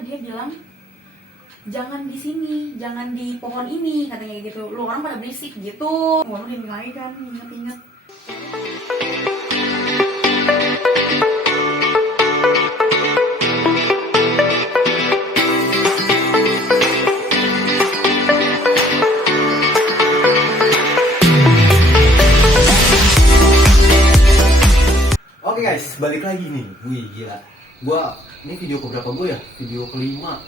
dia bilang jangan di sini, jangan di pohon ini, katanya gitu. Lu orang pada berisik gitu. Mau lu lagi kan, inget-inget. Oke guys, balik lagi nih. Wih gila. Ini video keberapa gue ya? Video kelima.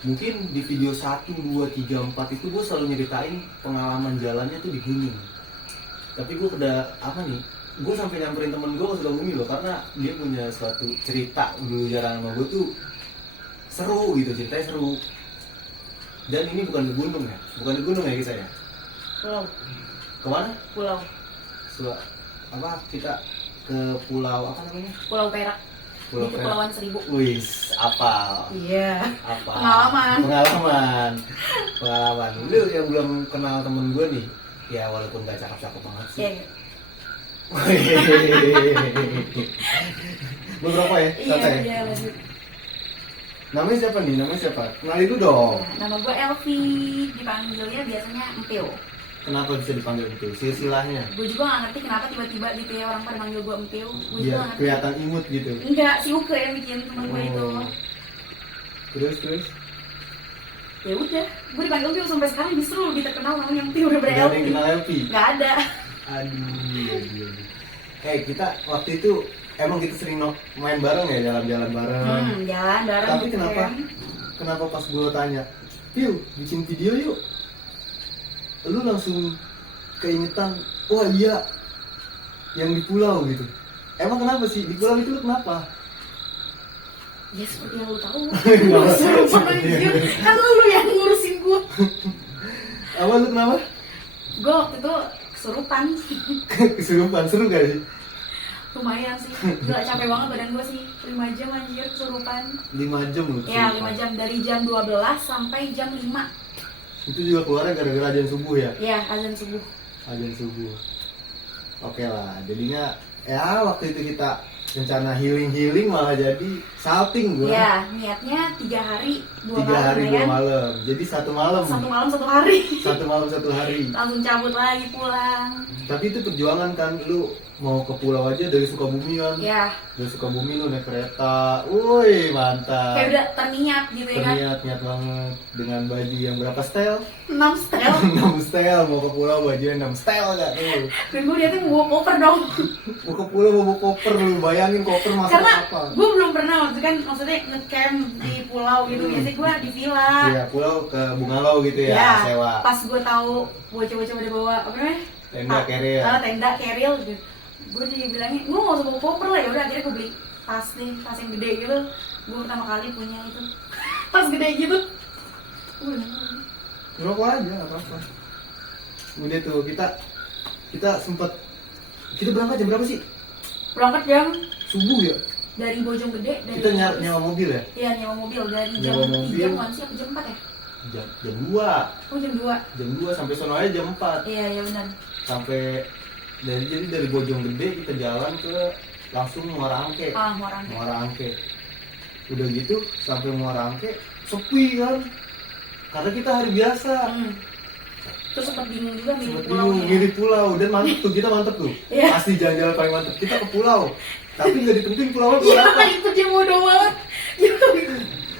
Mungkin di video 1, 2, 3, 4 itu gue selalu nyeritain pengalaman jalannya tuh di gunung. Tapi gue udah gue sampai nyamperin temen gue ke Sukabumi loh, karena dia punya suatu cerita dulu jalan sama gue tuh seru gitu, ceritanya seru. Dan ini bukan di gunung ya kisah ya? Pulau. Kemana? Pulau. Kita ke pulau apa namanya? Pulau Perak. Pulau Di Perak. Kepulauan Seribu. Wis, apa? Iya. Apa? Pengalaman. Lu yang belum kenal temen gue nih, ya walaupun gak cakep-cakep banget sih. Iya. Lu berapa ya? Iya, lanjut. Namanya siapa? Kenalin dulu dong. Nama gue Elvi, dipanggilnya biasanya Empil. Kenapa bisa dipanggil itu? Silsilahnya? Gue juga gak ngerti kenapa tiba-tiba gitu ya orang pada manggil gue Empil. Gue juga Biar gak ngerti. kelihatan imut gitu. Enggak, si Uke yang bikin temen gue itu. Terus? Ya udah, gue dipanggil Empil sampai sekarang justru lebih terkenal namanya Empil udah Gak ada yang ber-Elvi. kenal Elvi? Gak ada. Aduh. Kita waktu itu emang kita sering main bareng ya, jalan-jalan bareng. Jalan bareng. Tapi gitu kenapa pas gue tanya, Piu, bikin video yuk, lu langsung keingetan, wah iya, yang di pulau gitu. Emang kenapa sih? Di pulau itu lu kenapa? Ya seperti yang lu tahu. Lu serupan anjir. Kan lu yang ngurusin gue. Apa lu kenapa? Gue waktu itu kesurupan. Kesurupan, seru gak sih? Lumayan sih. Gila capek banget badan gue sih. 5 jam anjir kesurupan. 5 jam lu Ya kesurupan. 5 jam dari jam 12 sampai jam 5. Itu juga keluarnya gara-gara azan subuh ya? Ya azan subuh. Azan subuh. Oke lah, jadinya ya waktu itu kita rencana healing malah jadi salting gue. Ya niatnya 3 hari 2 3 hari 2 malam. malam. Jadi 1 malam. 1 malam 1 hari. 1 malam 1 hari. Langsung cabut lagi pulang. Tapi itu perjuangan kan, lu mau ke pulau aja dari Sukabumi kan? Ya Dari Sukabumi lu naik kereta, woi mantap. kayak udah terniat gitu ya kan. Niat banget dengan baju yang berapa style? 6 style. 6 style, mau ke pulau bajunya 6 style gak tuh? Dan gue liatnya mau bawa koper dong. Mau ke pulau bawa koper, lu bayangin koper masak Karena apa? gue belum pernah maksudnya ngecamp di pulau gitu. Biasanya gue di villa. Iya, pulau ke Bungalow gitu ya, sewa. Pas gue tahu bocah-bocah udah bawa apa namanya? Tenda keril. Tenda keril gitu. Gue dibilangin, gue gak usah bawa koper lah, ya udah akhirnya gue beli tas yang gede gitu. Gue pertama kali punya itu tas gede gitu. Ngerokok aja, apa-apa. Udah tuh, kita sempet, kita berangkat jam berapa sih? Berangkat jam Subuh ya? dari Bojonggede. Kita nyewa mobil ya? Iya nyewa mobil dari jam Nyewa mobil. 3 bukan sih, apa jam 4 ya? Jam 2. Oh jam 2. Jam 2 sampai sono aja jam 4. Iya benar. Sampai jadi dari Bojonggede kita jalan ke langsung Muara Angke. Muara Angke. Udah gitu sampai Muara Angke sepi kan? Karena kita hari biasa. Terus sempat bingung juga Sempet milih pulau. milih pulau dan mantep tuh, kita mantep tuh. Iya. Pasti jalan-jalan paling mantep. Kita ke pulau. Tapi nggak ditentuin pulaunya pulau Iya apa. itu dia bodoh banget.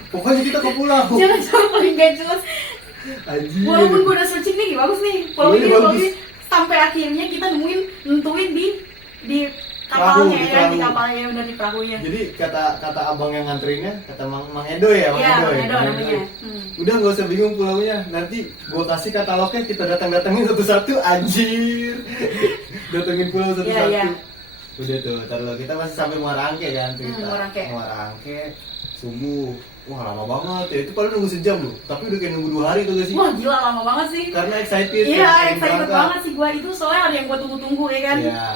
Pokoknya kita ke pulau. Jalan-jalan paling gak jelas. Anjir. Walaupun gue udah searching nih bagus nih. Pulau Ini ini bagus. bagus. Sampai akhirnya kita nentuin di kapalnya Perahu, ya, di di perahu. kapalnya udah di perahunya. Jadi kata abang yang nganterinnya, kata Mang Edo ya, Iya, Mang Edo Mang namanya. Udah nggak usah bingung pulaunya, nanti gua kasih katalognya, kita datangin satu-satu, anjir. Datengin pulau satu-satu. Iya. Udah tuh, taruh kita masih sampai Muara Angke kan cerita. Muara Angke, subuh. Wah lama banget ya, itu paling nunggu sejam loh. Tapi udah kayak nunggu 2 hari tuh gak sih? Wah gila lama banget sih. Karena excited. Iya pengen excited berangkat. banget sih gue itu, soalnya ada yang gue tunggu-tunggu ya kan. Iya.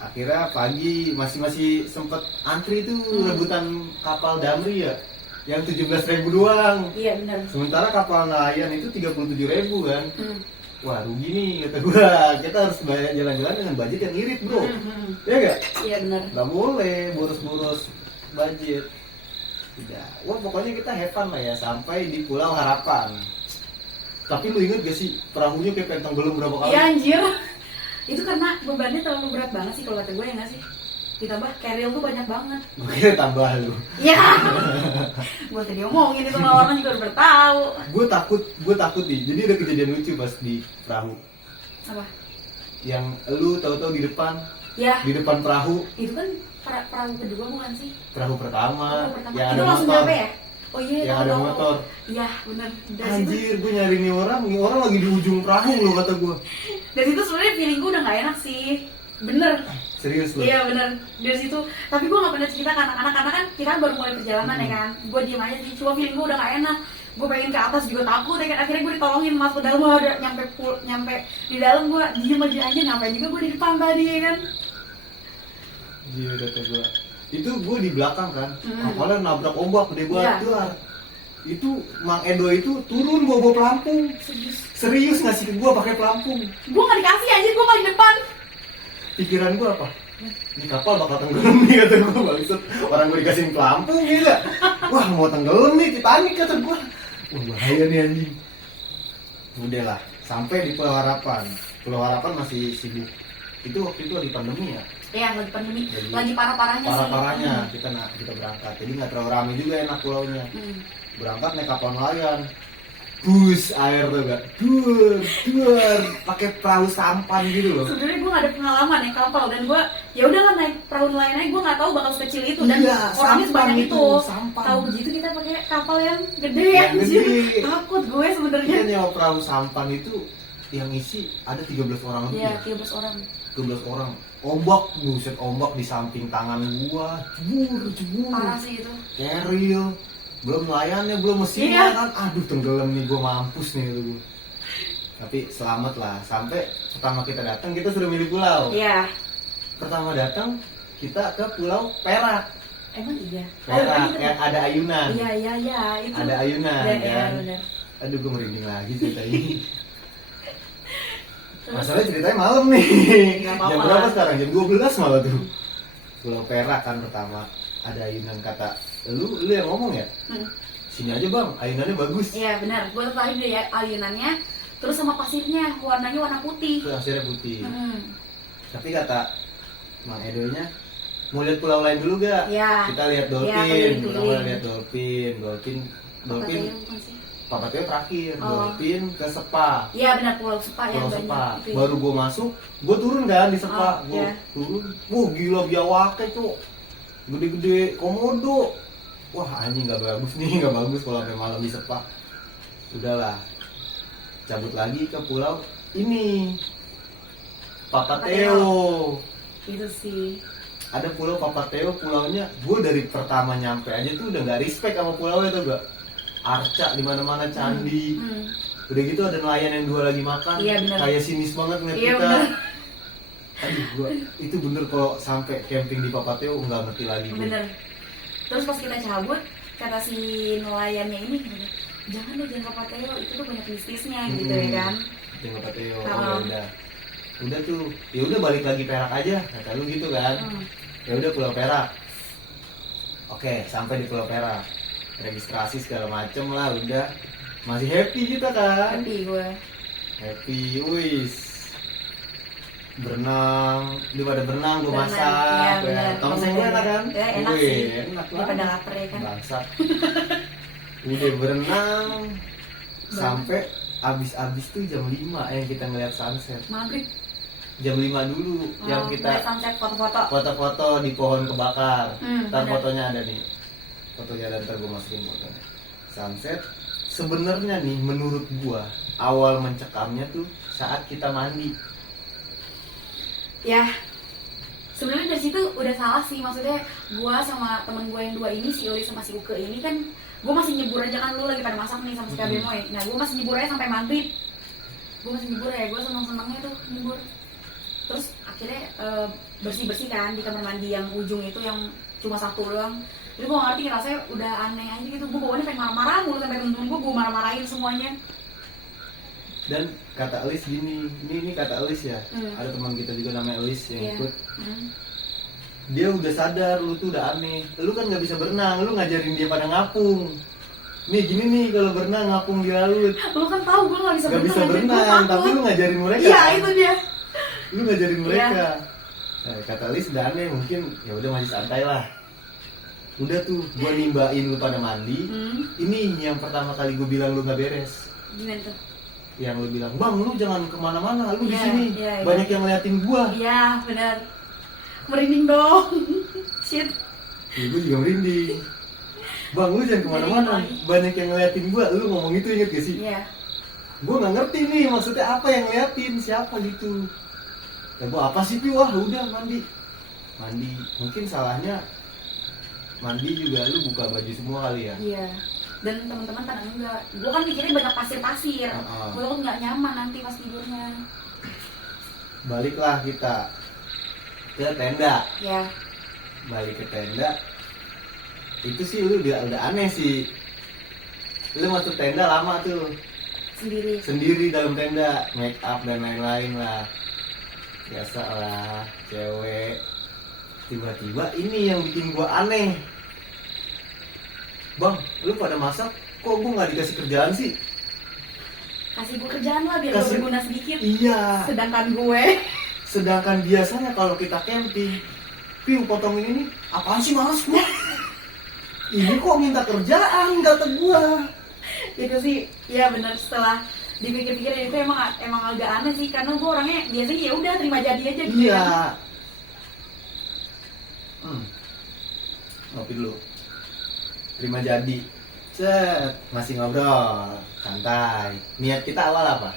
Akhirnya pagi masih sempet antri tuh rebutan kapal Damri ya, yang 17.000 doang. Iya benar. Sementara kapal nelayan itu 37.000 kan. Wah rugi nih kata gua, kita harus bayar jalan-jalan dengan budget yang irit bro. Ya gak? Iya benar. Gak boleh boros-boros budget. Udah, wah pokoknya kita have fun lah ya sampai di Pulau Harapan. Tapi lu inget gak sih perahunya kayak pengen tenggelam berapa kali? Iya anjir. Itu karena bebannya terlalu berat banget sih kalau kata gue, ya nggak sih? Ditambah carrier tuh banyak banget. Gue kira tambah lu. Ya. Gue tadi omongin itu sama orang juga udah bertahu. Gue takut nih. Jadi ada kejadian lucu pas di perahu. Apa? Yang lu tahu-tahu di depan, Ya. di depan perahu, Itu kan perahu kedua bukan sih? perahu pertama, Perahu pertama. yang Itu ada langsung motor. berapa ya? Oh iya, Yang tahu, ada tahu. motor. Iya, benar. Dari situ, Anjir, gue nyari nih orang lagi di ujung perahu lo kata gue. dari situ sebenarnya feeling gue udah nggak enak sih. Bener. Serius lo? Iya bener. Dari situ. Tapi gue nggak pernah cerita ke anak-anak karena kan kita baru mulai perjalanan ya kan. Gue diem aja sih. Cuma feeling gue udah nggak enak. Gue pengen ke atas juga takut ya kan. Akhirnya gue ditolongin masuk ke dalam. Gue udah nyampe di dalam, gue diem aja ngapain juga gue di depan tadi ya kan. Iya udah tuh gue. Itu gue di belakang kan. Hmm. Kapalnya nabrak ombak gede Iya. banget. Duar. Itu Mang Edo itu turun bawa pelampung. Serius ngasih ke gue pakai pelampung. Gue nggak dikasih aja, gue paling depan. Pikiran gue apa? Ini kapal bakal tenggelam nih kata gue, bangsat. Orang gue dikasihin pelampung gila. Wah mau tenggelam nih Titanic kata gue. Wah bahaya nih anjing. Udah lah, sampai di Pulau Harapan. Pulau Harapan masih sibuk. Itu waktu itu lagi pandemi ya. Iya lagi pandemi, Jadi, lagi parah-parahnya sih. Parah-parahnya kita berangkat. Jadi nggak terlalu ramai juga enak pulaunya. Berangkat naik kapal nelayan. Bus air tuh gak? Duar, pakai perahu sampan gitu loh. Sebenarnya gue gak ada pengalaman naik kapal dan gue ya udahlah naik perahu nelayan aja, gue nggak tahu bakal sekecil itu dan Iya, orangnya sampan sebanyak itu, itu. sampan. Tahu begitu kita pakai kapal yang gede Yang anjir. gede. Takut gue sebenarnya. Dia nyewa perahu sampan itu yang isi ada 13 orang lebih. Iya, Ya? 13 orang. 13 orang. Ombak, buset ombak di samping tangan gua. Jebur. Parah sih itu. Keril. Belum nelayannya, belum mesinnya Iya. kan. Aduh tenggelam nih gua mampus nih itu. Tapi selamat lah. Sampai pertama kita datang kita sudah milih pulau. Iya. Pertama datang kita ke Pulau Perak. Emang iya. Perak gitu. yang ada ayunan. Iya itu. Ada ayunan Iya, kan. benar. Aduh gue merinding lagi ceritanya. Terus, Masalahnya ceritanya malam nih. Nggak apa-apa Jam berapa lah. sekarang? Jam 12 malah tuh. Pulau Perak kan pertama. Ada ayunan kata. Lu yang ngomong ya? Sini aja bang, ayunannya bagus. Iya benar. Gue tertarik dari ayunannya. Terus sama pasirnya, warnanya warna putih. Itu hasilnya putih. Tapi Tapi kata Mang Edonya, mau lihat pulau lain dulu gak? Iya. Kita lihat Iya, dolphin. keliling-keliling. Pertama lihat dolphin. Dolphin bukan sih? Papa Teo terakhir. Oh. Dolphin ke Sepa. Iya benar, Pulau Sepa yang Pulau banyak. Sepa. Itu ya. Baru gue masuk, gue turun kan di Sepa. Oh, Gue iya. turun, wah gila biawaknya tuh, gede-gede komodo. Wah anjing nggak bagus nih, nggak bagus kalau sampai malam di Sepa. Udahlah, cabut lagi ke pulau ini, Papa Teo. Itu sih. Ada pulau Papa Teo, pulaunya gue dari pertama nyampe aja tuh udah nggak respect sama pulaunya tuh gak. Arca di mana-mana candi. Udah gitu ada nelayan yang dua lagi makan. Iya, bener. Kayak sinis banget ngeliat Iya, kita. bener. Aduh, gua itu bener kalau sampai camping di Papa Teo nggak ngerti lagi gua. Bener. Terus pas kita cabut, kata si nelayannya ini, jangan deh jangan Papa Teo, itu tuh banyak bisnisnya gitu ya kan. Di Papa Teo. Oh. Oh, ya udah tuh, ya udah balik lagi Perak aja, kata lu gitu kan. Ya udah Pulau Perak. Oke, sampai di Pulau Perak. Registrasi segala macem lah, udah masih happy kita kan. Happy gue. Happy, wis berenang, dia pada berenang, gue Berenang, masak, iya, ya. bener. Tongseng gue enak kan? Ya, enak Wih, sih. enak Daripada banget. lapar ya kan. Bangsa. Udah berenang sampai abis tuh jam 5 yang kita ngeliat sunset. Maghrib. Jam 5 dulu yang kita ngeliat sunset, foto-foto. foto-foto di pohon kebakar. Ntar bener. fotonya ada nih. Fotonya ada, ntar gue masukin fotonya. Sunset. Sebenarnya nih menurut gua awal mencekamnya tuh saat kita mandi. Ya, sebenarnya dari situ udah salah sih, maksudnya gue sama temen gue yang dua ini, si Oli sama si Uke ini kan, gue masih nyebur aja kan, lu lagi pada masak nih sama si Kabemoy. Nah gue masih nyebur aja sampai maghrib. Gue masih nyebur ya, gue seneng-senengnya tuh nyebur. Terus akhirnya bersih-bersih kan di kamar mandi yang ujung itu yang cuma satu doang. Jadi gue gak ngerti, rasanya udah aneh aja gitu. Gue bawaannya pengen marah-marah mulu sampai temen-temen gue marah-marahin semuanya. Dan kata Elis gini, ini kata Elis ya, ada teman kita juga namanya Elis yang Iya. ikut. dia udah sadar lu tuh udah aneh. Lu kan nggak bisa berenang, lu ngajarin dia pada ngapung. Nih gini nih kalau berenang ngapung di laut. Lu kan tahu gue nggak bisa Gak bisa anjir, gua berenang, takut. tapi lu ngajarin mereka. Iya kan? itu dia. Lu ngajarin Iya. mereka. Nah, kata Lis udah aneh, mungkin ya udah masih santai lah. Udah tuh, gua nimbain lu pada mandi. Ini yang pertama kali gua bilang lu nggak beres. Gimana tuh? Yang lu bilang, bang lu jangan kemana-mana, lu di Iya, sini. iya, iya. Banyak yang ngeliatin gua. Iya benar. Merinding dong. Shit. Ya, gua juga merinding. Bang lu jangan kemana-mana, Merinding. banyak yang ngeliatin gua. Lu ngomong itu inget gak sih? Iya. Gua nggak ngerti nih maksudnya apa yang ngeliatin, siapa gitu. Ya gua apa sih Pi? Wah udah mandi. Mungkin salahnya mandi juga lu buka baju semua kali ya. Iya. Dan teman-teman pada enggak. Gue kan mikirnya banyak pasir-pasir. Heeh. Gue takut nggak nyaman nanti pas tidurnya. Baliklah kita ke tenda. Ya. Balik ke tenda. Itu sih lu udah aneh sih. Lu masuk tenda lama tuh. Sendiri dalam tenda, make up dan lain-lain lah. Biasa lah, cewek. Tiba-tiba ini yang bikin gua aneh. Bang, lu pada masak, kok gua nggak dikasih kerjaan sih? Kasih gue kerjaan lah biar gue Kasih- berguna sedikit. Iya. Sedangkan Biasanya kalau kita camping, Piu potong ini nih, apaan sih males gua? Ini kok minta kerjaan kata gua. itu sih, ya benar setelah dipikir-pikir itu emang agak aneh sih karena gue orangnya biasanya ya udah terima jadi aja gitu. Iya. Kan. Ngopi dulu. Terima jadi. Set, masih ngobrol, santai. Niat kita awal apa?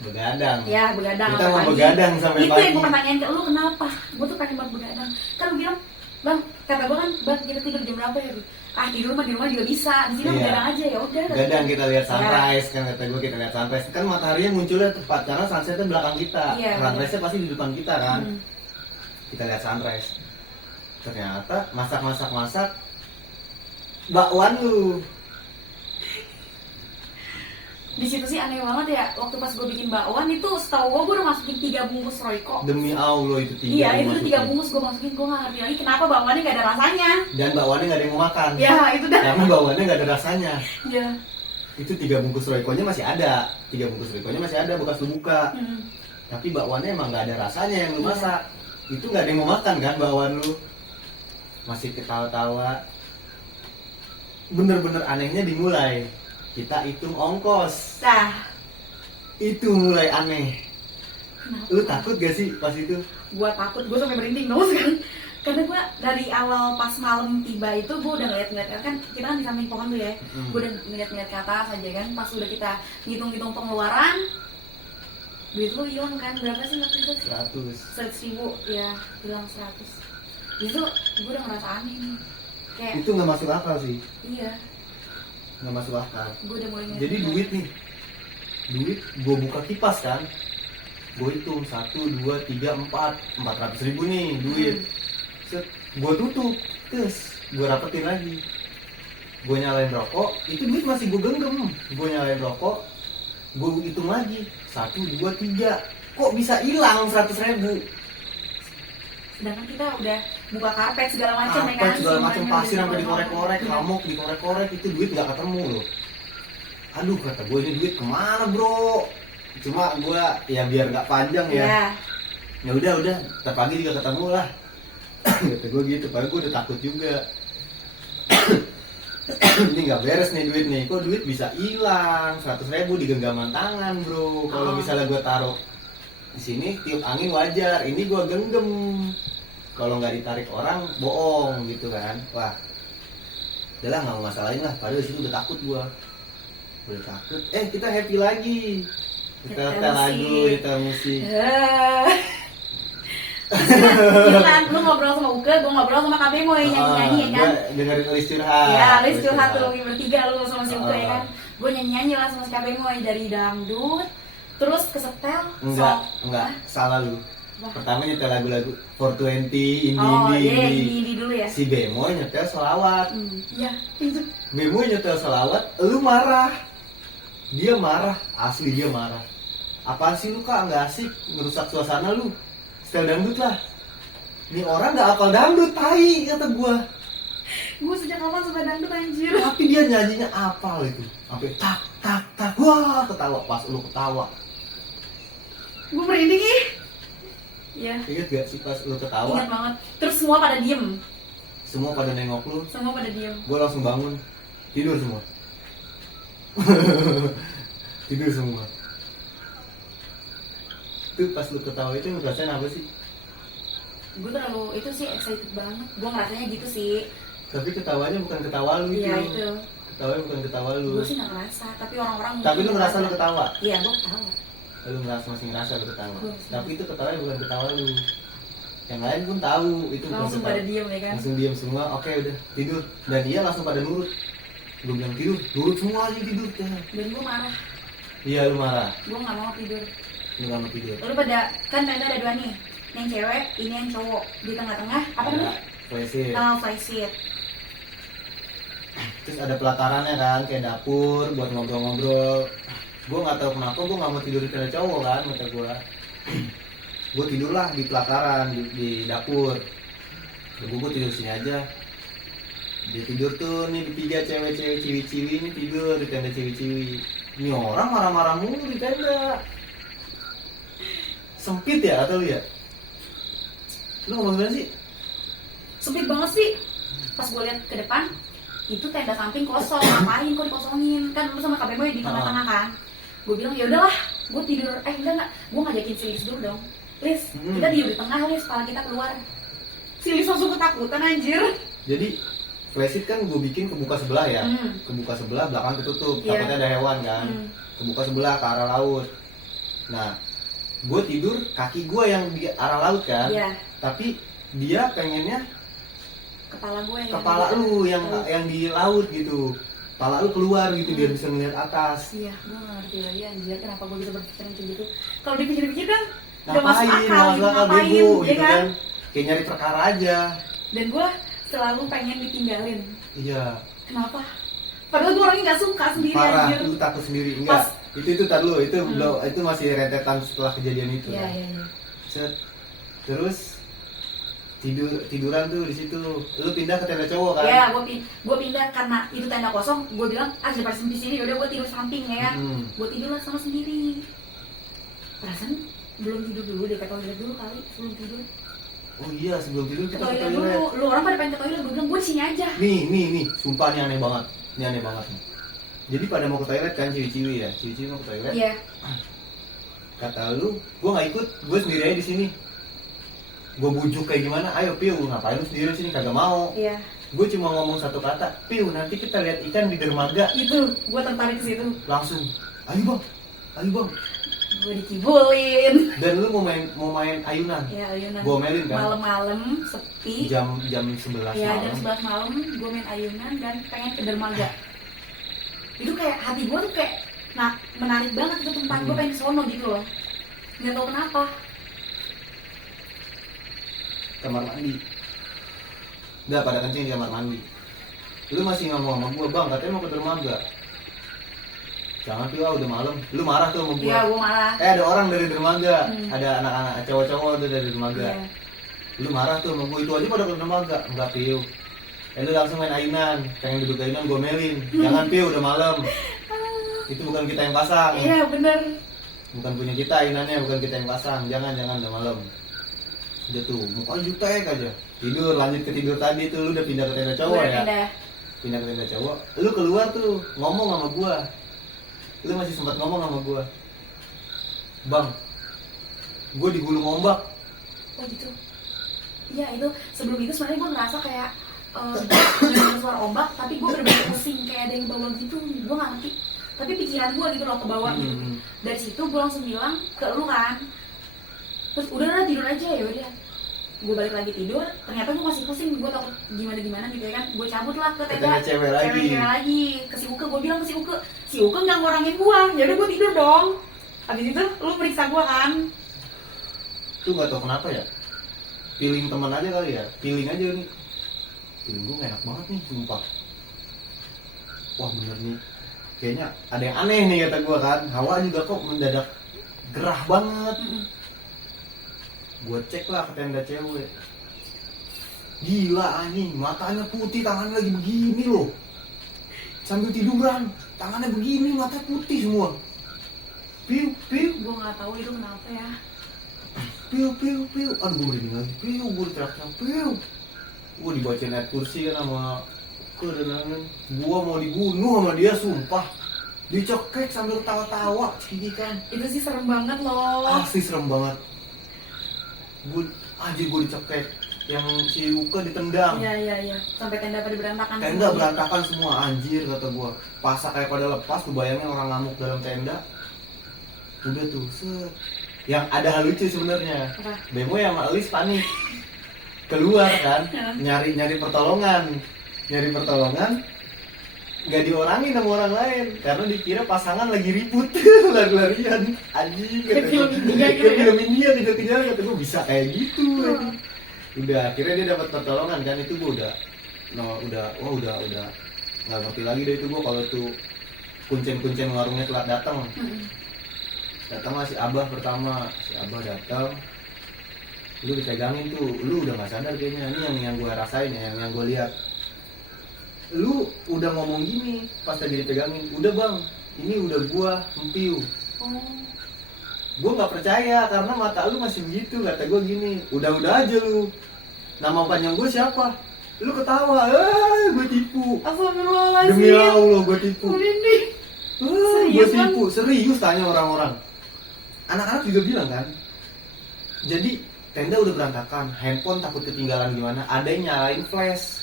Begadang. Ya begadang. Kita sampai mau pagi. begadang sampai Itu pagi. yang gue pertanyain ke lu kenapa? Gue tuh pengen banget begadang. Kan lu bilang, bang, kata gue kan, bang kita tidur jam berapa ya? Ah di rumah juga bisa. Di sini Iya. begadang aja ya udah. Begadang kita lihat sunrise kan kata gue kita lihat sunrise. Kan mataharinya munculnya tepat karena sunsetnya belakang kita. Iya, Sunrise-nya pasti di depan kita kan. Hmm. Kita lihat sunrise. Ternyata masak bakwan lu. Di situ sih aneh banget ya. Waktu pas gue bikin bakwan itu setahu gue udah masukin 3 bungkus Royco. Demi Allah itu 3. Iya itu 3 bungkus gue masukin. Gue nggak ngerti lagi kenapa bakwannya nggak ada rasanya. Dan bakwannya nggak ada yang mau makan. Ya itu dah. Karena bakwannya nggak ada rasanya. Ya. Itu 3 bungkus Royco-nya masih ada. 3 bungkus Royco-nya masih ada bekas lu buka. Hmm. Tapi bakwannya emang nggak ada rasanya yang lu Iya. masak. Itu nggak ada yang mau makan kan bakwan lu. Masih ketawa-tawa. Bener-bener anehnya dimulai. Kita hitung ongkos. Nah, Itu mulai aneh. kenapa? Lu takut gak sih pas itu? Gue takut, gue sampai merinding dong sekarang. Karena gue dari awal pas malam tiba itu gue udah ngeliat-ngeliat kan kita kan di samping pohon tuh ya. Gue udah ngeliat-ngeliat ke atas aja kan. Pas udah kita ngitung-ngitung pengeluaran, duit lu hilang kan berapa sih waktu itu? 100. 100.000 ya hilang 100. Itu gue udah ngerasa aneh nih. Kayak Itu nggak masuk akal sih. iya, Nggak masuk akal. gue udah mulai Jadi duit nih, duit gue buka kipas kan, gue hitung 1, 2, 3, 400.000 nih duit. Set, gue tutup, terus gue rapetin lagi. Gue nyalain rokok, itu duit masih gue genggam. Gue nyalain rokok, gue hitung lagi 1, 2, 3. Kok bisa hilang 100.000? sedangkan kita udah buka karpet segala macam ya kan. Apa segala macam Semuanya pasir udah sampai dikorek-korek, Iya. ramok dikorek-korek, itu duit nggak ketemu loh. Aduh kata gue ini duit kemana bro? Cuma gue ya biar nggak panjang ya. Iya. Ya udah, ntar pagi juga ketemu lah. Kata gue gitu, padahal gue udah takut juga. Ini nggak beres nih duit nih, kok duit bisa hilang 100.000 di genggaman tangan bro. Kalau Oh. misalnya gue taruh di sini tiup angin wajar, ini gue genggam. Kalau nggak ditarik orang bohong gitu kan. Wah, udahlah nggak mau masalahin lah. Padahal di situ udah takut gue, udah takut. Kita happy lagi. Kita Nyetel lagu, musik. kita musik. Iya kan, lu ngobrol sama Uke, gue ngobrol sama KB Moy nyanyi-nyanyi ya kan. Gue dengerin Lis curhat. Ya, Lis curhat tuh lagi bertiga lu sama si Uke ya Ah. kan. Gue nyanyi-nyanyi lah sama si KB Moy dari dangdut, terus kesetel Enggak, salah lu. Wah. Pertama nyetel lagu-lagu 420, Oh iya, indie. ini dulu ya. Si Bemoy nyetel selawat. Iya, itu. Bemoy nyetel selawat, lu marah. Dia marah, asli dia marah. Apaan sih lu kak, nggak asik, ngerusak suasana lu. Setel dangdut lah. Nih orang nggak hafal dangdut, tai kata gue. Gue sejak kapan suka dangdut anjir? Tapi dia nyanyinya hafal itu, sampai tak tak tak, wah ketawa pas lu ketawa. Gue merinding ih. Ya, Ingat gak sih pas lu ketawa? ingat banget. Terus semua pada diem. Semua pada nengok lu, Semua pada diem. gue langsung bangun, tidur semua. Tidur semua. Itu pas lu ketawa itu lu rasain apa sih? Gue terlalu, itu sih excited banget. Gue ngerasanya gitu sih. Tapi ketawanya bukan ketawa lu itu. Iya itu. Ketawanya bukan ketawa lu. Gue sih gak ngerasa, tapi orang-orang Tapi mungkin lu ngerasa lu ketawa. Iya, gue ketawa. Lu masih ngerasa lu ketawa. Gua Tapi itu ketawanya bukan ketawa lu. Yang lain pun tahu itu bukan Langsung ketawa. pada diem ya kan. Langsung diam semua. Oke udah tidur. Dan dia langsung pada nurut. Gue bilang tidur, nurut semua aja tidur. Dan gue marah. Iya lu marah. Gue gak mau tidur. Lu gak mau tidur. Lalu pada, kan tenda ada dua nih. Ini yang cewek, ini yang cowok. Di tengah-tengah, apa Ada namanya? flashlight. Fly seat. Terus ada pelatarannya kan, kayak dapur buat ngobrol-ngobrol. Gue nggak tahu kenapa gue nggak mau tidur di tenda cowok kan, kata gue. Gue tidurlah di pelataran di dapur. Gue tidur sini aja. Dia tidur tuh nih bertiga cewek-cewek ciwi-ciwi ini tidur di tenda ciwi-ciwi. Ini orang marah-marah mulu di tenda. Sempit ya atau lu ya? Lu ngomong gimana sih? Sempit banget sih. Pas gue lihat ke depan, itu tenda samping kosong. Ngapain kok dikosongin? Kan lu sama KBM di tengah-tengah kan. Gue bilang ya udahlah, gue tidur. Enggak, gue ngajakin si Liz dulu dong. Liz, kita tidur di tengah Liz, kepala kita keluar. Si Liz langsung ketakutan anjir. Jadi flashlight kan gue bikin kebuka sebelah ya, kebuka sebelah belakang ketutup, Iya. takutnya ada hewan kan, kebuka sebelah ke arah laut. Nah, gue tidur kaki gue yang di arah laut kan, Iya, tapi dia pengennya kepala gue yang kepala lu yang di laut gitu, kepala lu keluar gitu biar bisa ngeliat atas. Iya, gue gak ngerti lagi anjir kenapa gue bisa berpikiran kayak gitu. Kalau dipikir-pikir kan gak masuk Ngapain, akal, masuk akal ngapain, bego ya gitu kan? kan, kayak nyari perkara aja. Dan gue selalu pengen ditinggalin. Iya. Kenapa? Padahal gue orangnya gak suka sendiri Parah, anjir. lu takut sendiri enggak? Itu tar lu, itu belum, itu masih rentetan setelah kejadian itu. Iya, kan? iya, iya. Set. Terus tiduran tuh di situ. Lu pindah ke tenda cowok kan? Ya, gue pindah karena itu tenda kosong. Gue bilang, daripada sempit sini, udah gue tidur samping ya kan. Gue tidur lah sama sendiri. Perasaan belum tidur dulu deh, ke toilet dulu kali sebelum tidur. Oh iya, sebelum tidur Ke kita ke toilet dulu, toilet. lu orang pada pengen ke toilet, gue bilang gue di sini aja. Nih, sumpah nih aneh banget. Ini aneh banget nih. Jadi pada mau ke toilet kan ciwi-ciwi ya, ciwi-ciwi mau ke toilet. Iya. Kata lu, gua nggak ikut, gua sendiri aja di sini. Gua bujuk kayak gimana, ayo Piu, ngapain lu sendiri di sini, kagak mau. Iya. Gue cuma ngomong satu kata, Piu, nanti kita lihat ikan di dermaga. Itu, gue tertarik ke situ. Langsung, ayo bang. Gue dikibulin. Dan lu mau main ayunan. Ya, ayunan. Gomelin kan? Malam-malam sepi. Jam 11 Ya, malam. jam 11 malam gue main ayunan dan pengen ke dermaga. Itu kayak hati gue tuh kayak menarik banget itu tempat. Gue pengen ke sono gitu loh. Nggak tahu kenapa. Kamar mandi. Udah pada kencing di kamar mandi. Lu masih ngomong sama gua, bang, katanya mau ke dermaga. Jangan Piu, udah malam. Lu marah tuh sama gua. Iya, gue marah. Ada orang dari dermaga, ada anak-anak cowok-cowok tuh dari dermaga. Iya. Lu marah tuh sama gua, itu aja pada ke dermaga. Enggak Piu. Lu langsung main ayunan, pengen duduk ayunan gomelin. Jangan Piu, udah malam. Itu bukan kita yang pasang. Iya, bener. Bukan punya kita ayunannya, bukan kita yang pasang. Jangan udah malam. Udah tuh, muka jutek aja. Tidur, lanjut ke tidur tadi tuh, lu udah pindah ke tenda cowok Gue ya. pindah. Pindah ke tenda cowok. Lu keluar tuh, ngomong sama gua. Lu masih sempat ngomong sama gua. Bang, gua digulung ombak. Oh gitu. Iya, itu sebelum itu sebenarnya gue ngerasa kayak dengar suara ombak, tapi gue bener-bener pusing kayak ada yang bawa gitu. Gue nggak ngerti. Tapi pikiran gue gitu loh ke bawah gitu. Dari situ gue langsung bilang ke lu kan. Terus udah tidur aja ya udah. Gue balik lagi tidur, ternyata gue masih pusing, gue takut gimana gitu ya kan. Gue cabut lah ke tenda cewek lagi. ke si Uke. Gue bilang ke si Uke nggak ngurangin gue. Ya udah gue tidur dong. Habis itu lu periksa gue kan. Tuh gak tau kenapa ya. Feeling teman aja kali ya. Feeling aja nih. Feeling gue enak banget nih, sumpah. Wah bener nih. Kayaknya ada yang aneh nih kata gue kan. Hawa juga kok mendadak gerah banget. Gue cek lah ke tenda cewek. Gila anjing, matanya putih, tangannya lagi begini loh. Sambil tiduran, tangannya begini, matanya putih semua. Piu, piu, Gue nggak tahu itu kenapa ya. piu, piu, piu. Aduh gue merinding lagi, piu, gue teriak-teriak, piu. Gue dibacain ayat kursi kan sama kedenangan. Gue mau dibunuh sama dia, sumpah. Dicekek sambil tawa-tawa, cekikikan. Itu sih serem banget loh. Asli serem banget. Gue dicekek. Yang si Yuka ditendang. Iya. Sampai tenda pada berantakan. Tenda berantakan semua, anjir kata gua. Pasak kayak pada lepas, tuh bayangin orang ngamuk dalam tenda. Udah tuh, set. Yang ada hal lucu sebenarnya. Apa? Bemo yang sama Elis panik. Keluar kan, nyari pertolongan. Nyari pertolongan. Nggak diorangin sama orang lain karena dikira pasangan lagi ribut. Lari-larian. Anjing kata Kayak film gua. India gitu Kayak ya. film India kejar-kejaran, kata gua bisa kayak gitu. Anjing. Udah akhirnya dia dapat pertolongan kan, itu gue udah nggak ngerti lagi deh itu gue kalau tuh kuncen warungnya telat datang lah si Abah pertama, si Abah datang, lu dipegangin tuh, lu udah nggak sadar kayaknya. Ini yang gue rasain ya, yang gue lihat, lu udah ngomong gini pas lagi dipegangin, udah bang ini udah gue empiu. Gue nggak percaya karena mata lu masih begitu, kata gue gini, udah aja lu, nama panjang gue siapa, lu ketawa, gue tipu, Astagfirullahaladzim. demi Allah gue tipu, Merinding. gue tipu, serius tanya orang-orang, anak-anak juga bilang kan, jadi tenda udah berantakan, handphone takut ketinggalan gimana, ada yang nyalain flash,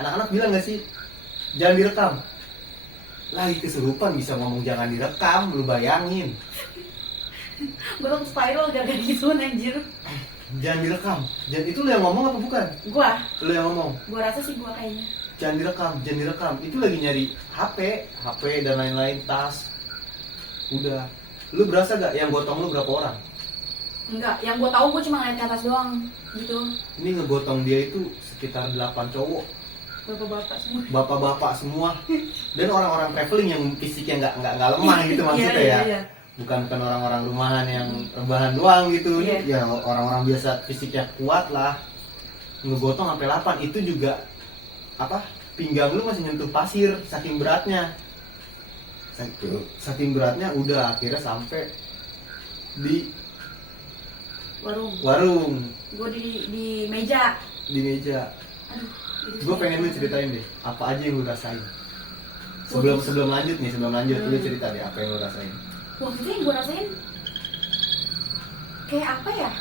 anak-anak bilang nggak sih, jangan direkam, lagi kesurupan bisa ngomong jangan direkam, lu bayangin. Gue langsung spiral gara-gara gituan anjir. Jangan direkam. Jangan, itu lu yang ngomong apa bukan? Gua Lu yang ngomong. rasa sih gua kayaknya. Jangan direkam. Itu lagi nyari HP dan lain-lain, tas. Udah. Lu berasa gak yang gotong lu berapa orang? Enggak, yang gua tahu gua cuma ngeliat ke atas doang gitu. Ini ngegotong dia itu sekitar 8 cowok. Bapak-bapak semua. Bapak-bapak semua. Dan orang-orang traveling yang fisiknya nggak lemah gitu maksudnya ya. Iya. Bukan orang-orang rumahan yang rebahan doang gitu. Iya. Ya orang-orang biasa fisiknya kuat lah. Ngegotong sampai 8 itu juga apa? Pinggang lu masih nyentuh pasir saking beratnya. Saking beratnya udah akhirnya sampai di warung. Gua di meja. Di meja. Aduh. Gue pengen lu ceritain deh apa aja yang lu rasain. Sebelum lanjut lu cerita deh apa yang lu rasain. Waktu itu yang gue rasain kayak apa ya,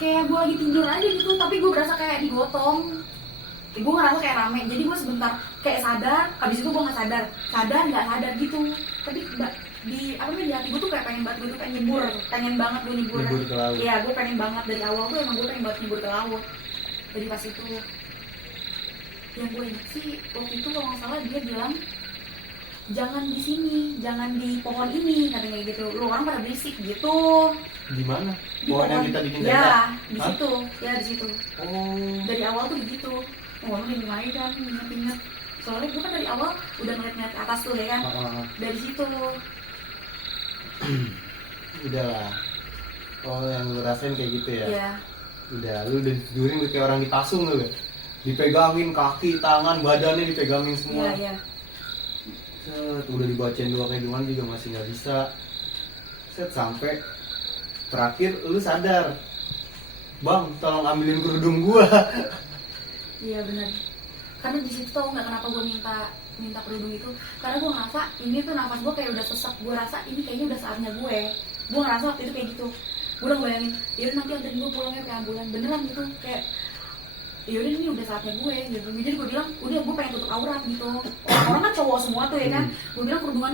kayak gue lagi tidur aja gitu, tapi gue berasa kayak digotong. Gue ngerasa kayak rame, jadi gue sebentar kayak sadar, habis itu gue nggak sadar nggak sadar gitu. Tapi di hati gue tuh kayak pengen banget, gue tuh pengen banget gue nyebur ke laut. Iya, gue pengen banget dari awal tuh emang gue pengen banget nyebur ke laut. Jadi pas itu yang gue inget sih waktu itu kalau nggak salah dia bilang jangan di sini, jangan di pohon ini, katanya kayak gitu. Lu orang pada berisik gitu. Di mana? Di Pohon yang kita bikin tenda? Ya, di Hah? situ. Ya, di situ. Oh. Dari awal tuh begitu. Ngomongin gimana kan, ingat-ingat. Soalnya gue kan dari awal udah ngeliat ke atas tuh ya kan. Dari situ. Udahlah. Oh, yang lu rasain kayak gitu ya? Iya. Udah, lu udah tidurin lu kayak orang dipasung lu ya? Dipegangin kaki, tangan, badannya dipegangin semua. Iya. Set, udah dibacain doa kayak gimana juga masih nggak bisa. Set, sampai terakhir lu sadar, bang tolong ambilin kerudung gua. Iya benar. Karena di situ tau nggak kenapa gue minta kerudung itu, karena gue ngerasa ini tuh nafas gue kayak udah sesak. Gue rasa ini kayaknya udah saatnya gue ngerasa waktu itu kayak gitu. Gue udah bayangin, yaudah nanti anterin gue pulangnya ke ambulan, beneran gitu. Kayak yaudah ini udah saatnya gue gitu. Jadi gue bilang udah gue pengen tutup aurat gitu. Orang kan cowok semua tuh ya kan. Gue bilang kerudungan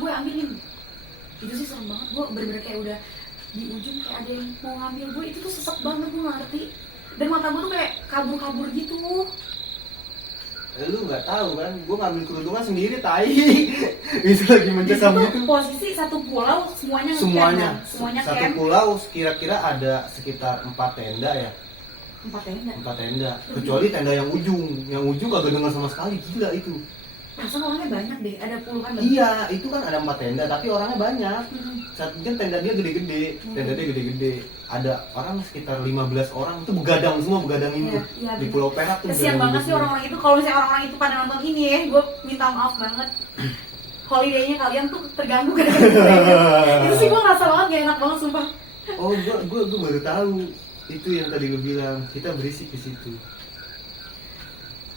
gue ambilin. Itu sih serem banget. Gue bener-bener kayak udah di ujung kayak ada yang mau ngambil gue. Itu tuh sesek banget, gue gak ngerti. Dan mata gue tuh kayak kabur-kabur gitu. Lu nggak tahu kan, gua ngambil kerudungan sendiri, tai. Itu lagi mencekam Di situ gitu. posisi satu pulau semuanya Satu camp. pulau kira-kira ada sekitar 4 tenda ya. 4 tenda. 4 tenda. Kecuali tenda yang ujung kagak dengar sama sekali, gila itu. Perasaan orangnya banyak deh, ada puluhan lebih. Iya, itu kan ada 4 tenda tapi orangnya banyak. Hmm. Satu kan tenda dia gede-gede, tenda dia gede-gede. ada orang sekitar 15 orang itu begadang semua, begadang ini tuh. Iya, Di Pulau Perak tuh kesian begadang banget gitu sih orang-orang itu. Kalau misalnya orang-orang itu pada nonton ini ya, gue minta maaf banget. Holiday-nya kalian tuh terganggu gara-gara gue. Itu sih gue ngerasa banget gak enak banget sumpah. Oh, gua baru tahu itu yang tadi lu bilang, kita berisik di situ.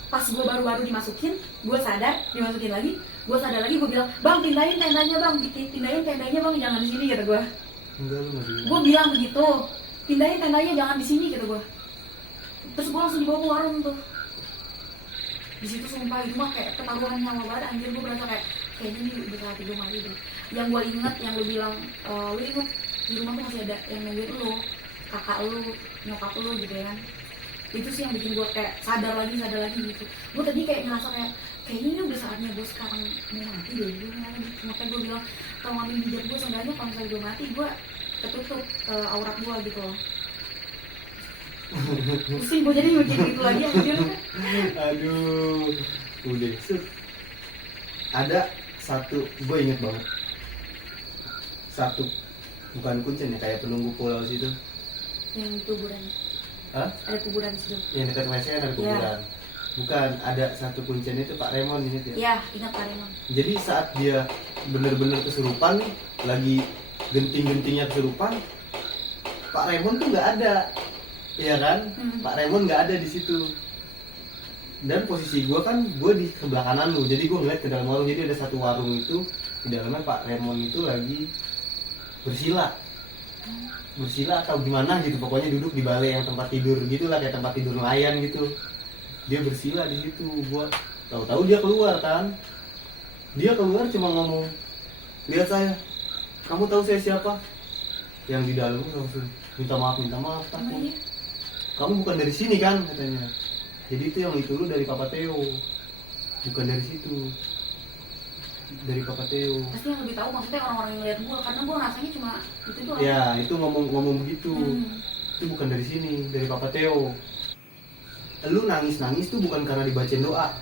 Pas gue baru-baru dimasukin, gue sadar, dimasukin lagi, gue sadar lagi, gue bilang, bang pindahin tendanya bang, pindahin tendanya bang, jangan di sini gitu gue. Enggak, lu nggak bilang. Gue bilang begitu, pindahin tendanya jangan di sini gitu gue. Terus gue langsung dibawa ke warung tuh. Di situ sumpah itu mah kayak ketaruhan nyawa banget, anjir. Gue berasa kayaknya ini udah saat gue mati deh. Yang gue inget, yang lu bilang, lu inget di rumah tuh masih ada yang nungguin lu, kakak lu, nyokap lu gitu ya kan. Itu sih yang bikin gue kayak sadar lagi gitu. Gue tadi kayak ngerasa kayaknya ini udah saatnya gue sekarang mau mati deh. Makanya gue bilang, kalau ngambil hijab gue sebenarnya kalau misalnya gue mati, gue ketutup aurat gue gitu loh. Pusing gue jadi mikir gitu lagi anjir. Aduh, udah set. Ada satu, gue inget banget. Satu, bukan kuncen ya, kayak penunggu pulau situ. Yang kuburan. Hah? Ada kuburan situ. Yang dekat WC ada kuburan. Bukan, ada satu kuncen itu Pak Remon inget ya? Iya, ingat Pak Remon. Jadi saat dia bener-bener kesurupan nih, lagi genting-gentingnya kesurupan, Pak Remon tuh nggak ada, iya kan? Pak Remon nggak ada di situ. Dan posisi gue kan, gue di sebelah kanan lu, jadi gue ngeliat ke dalam warung. Jadi ada satu warung itu, di dalamnya Pak Remon itu lagi bersila atau gimana gitu, pokoknya duduk di balai yang tempat tidur gitulah, kayak tempat tidur nelayan gitu. Dia bersila di situ. Gua tahu-tahu dia keluar kan. Dia keluar cuma ngomong, "Lihat saya. Kamu tahu saya siapa?" Yang di dalam langsung minta maaf takut. "Kamu bukan dari sini kan?" katanya. Jadi itu yang itu lu dari Papa Theo. Bukan dari situ. Dari Papa Theo. Pasti yang lebih tahu maksudnya orang-orang yang lihat gue, karena gue rasanya cuma itu doang. Ya, itu ngomong begitu. Itu bukan dari sini, dari Papa Theo. Lu nangis tuh bukan karena dibacain doa.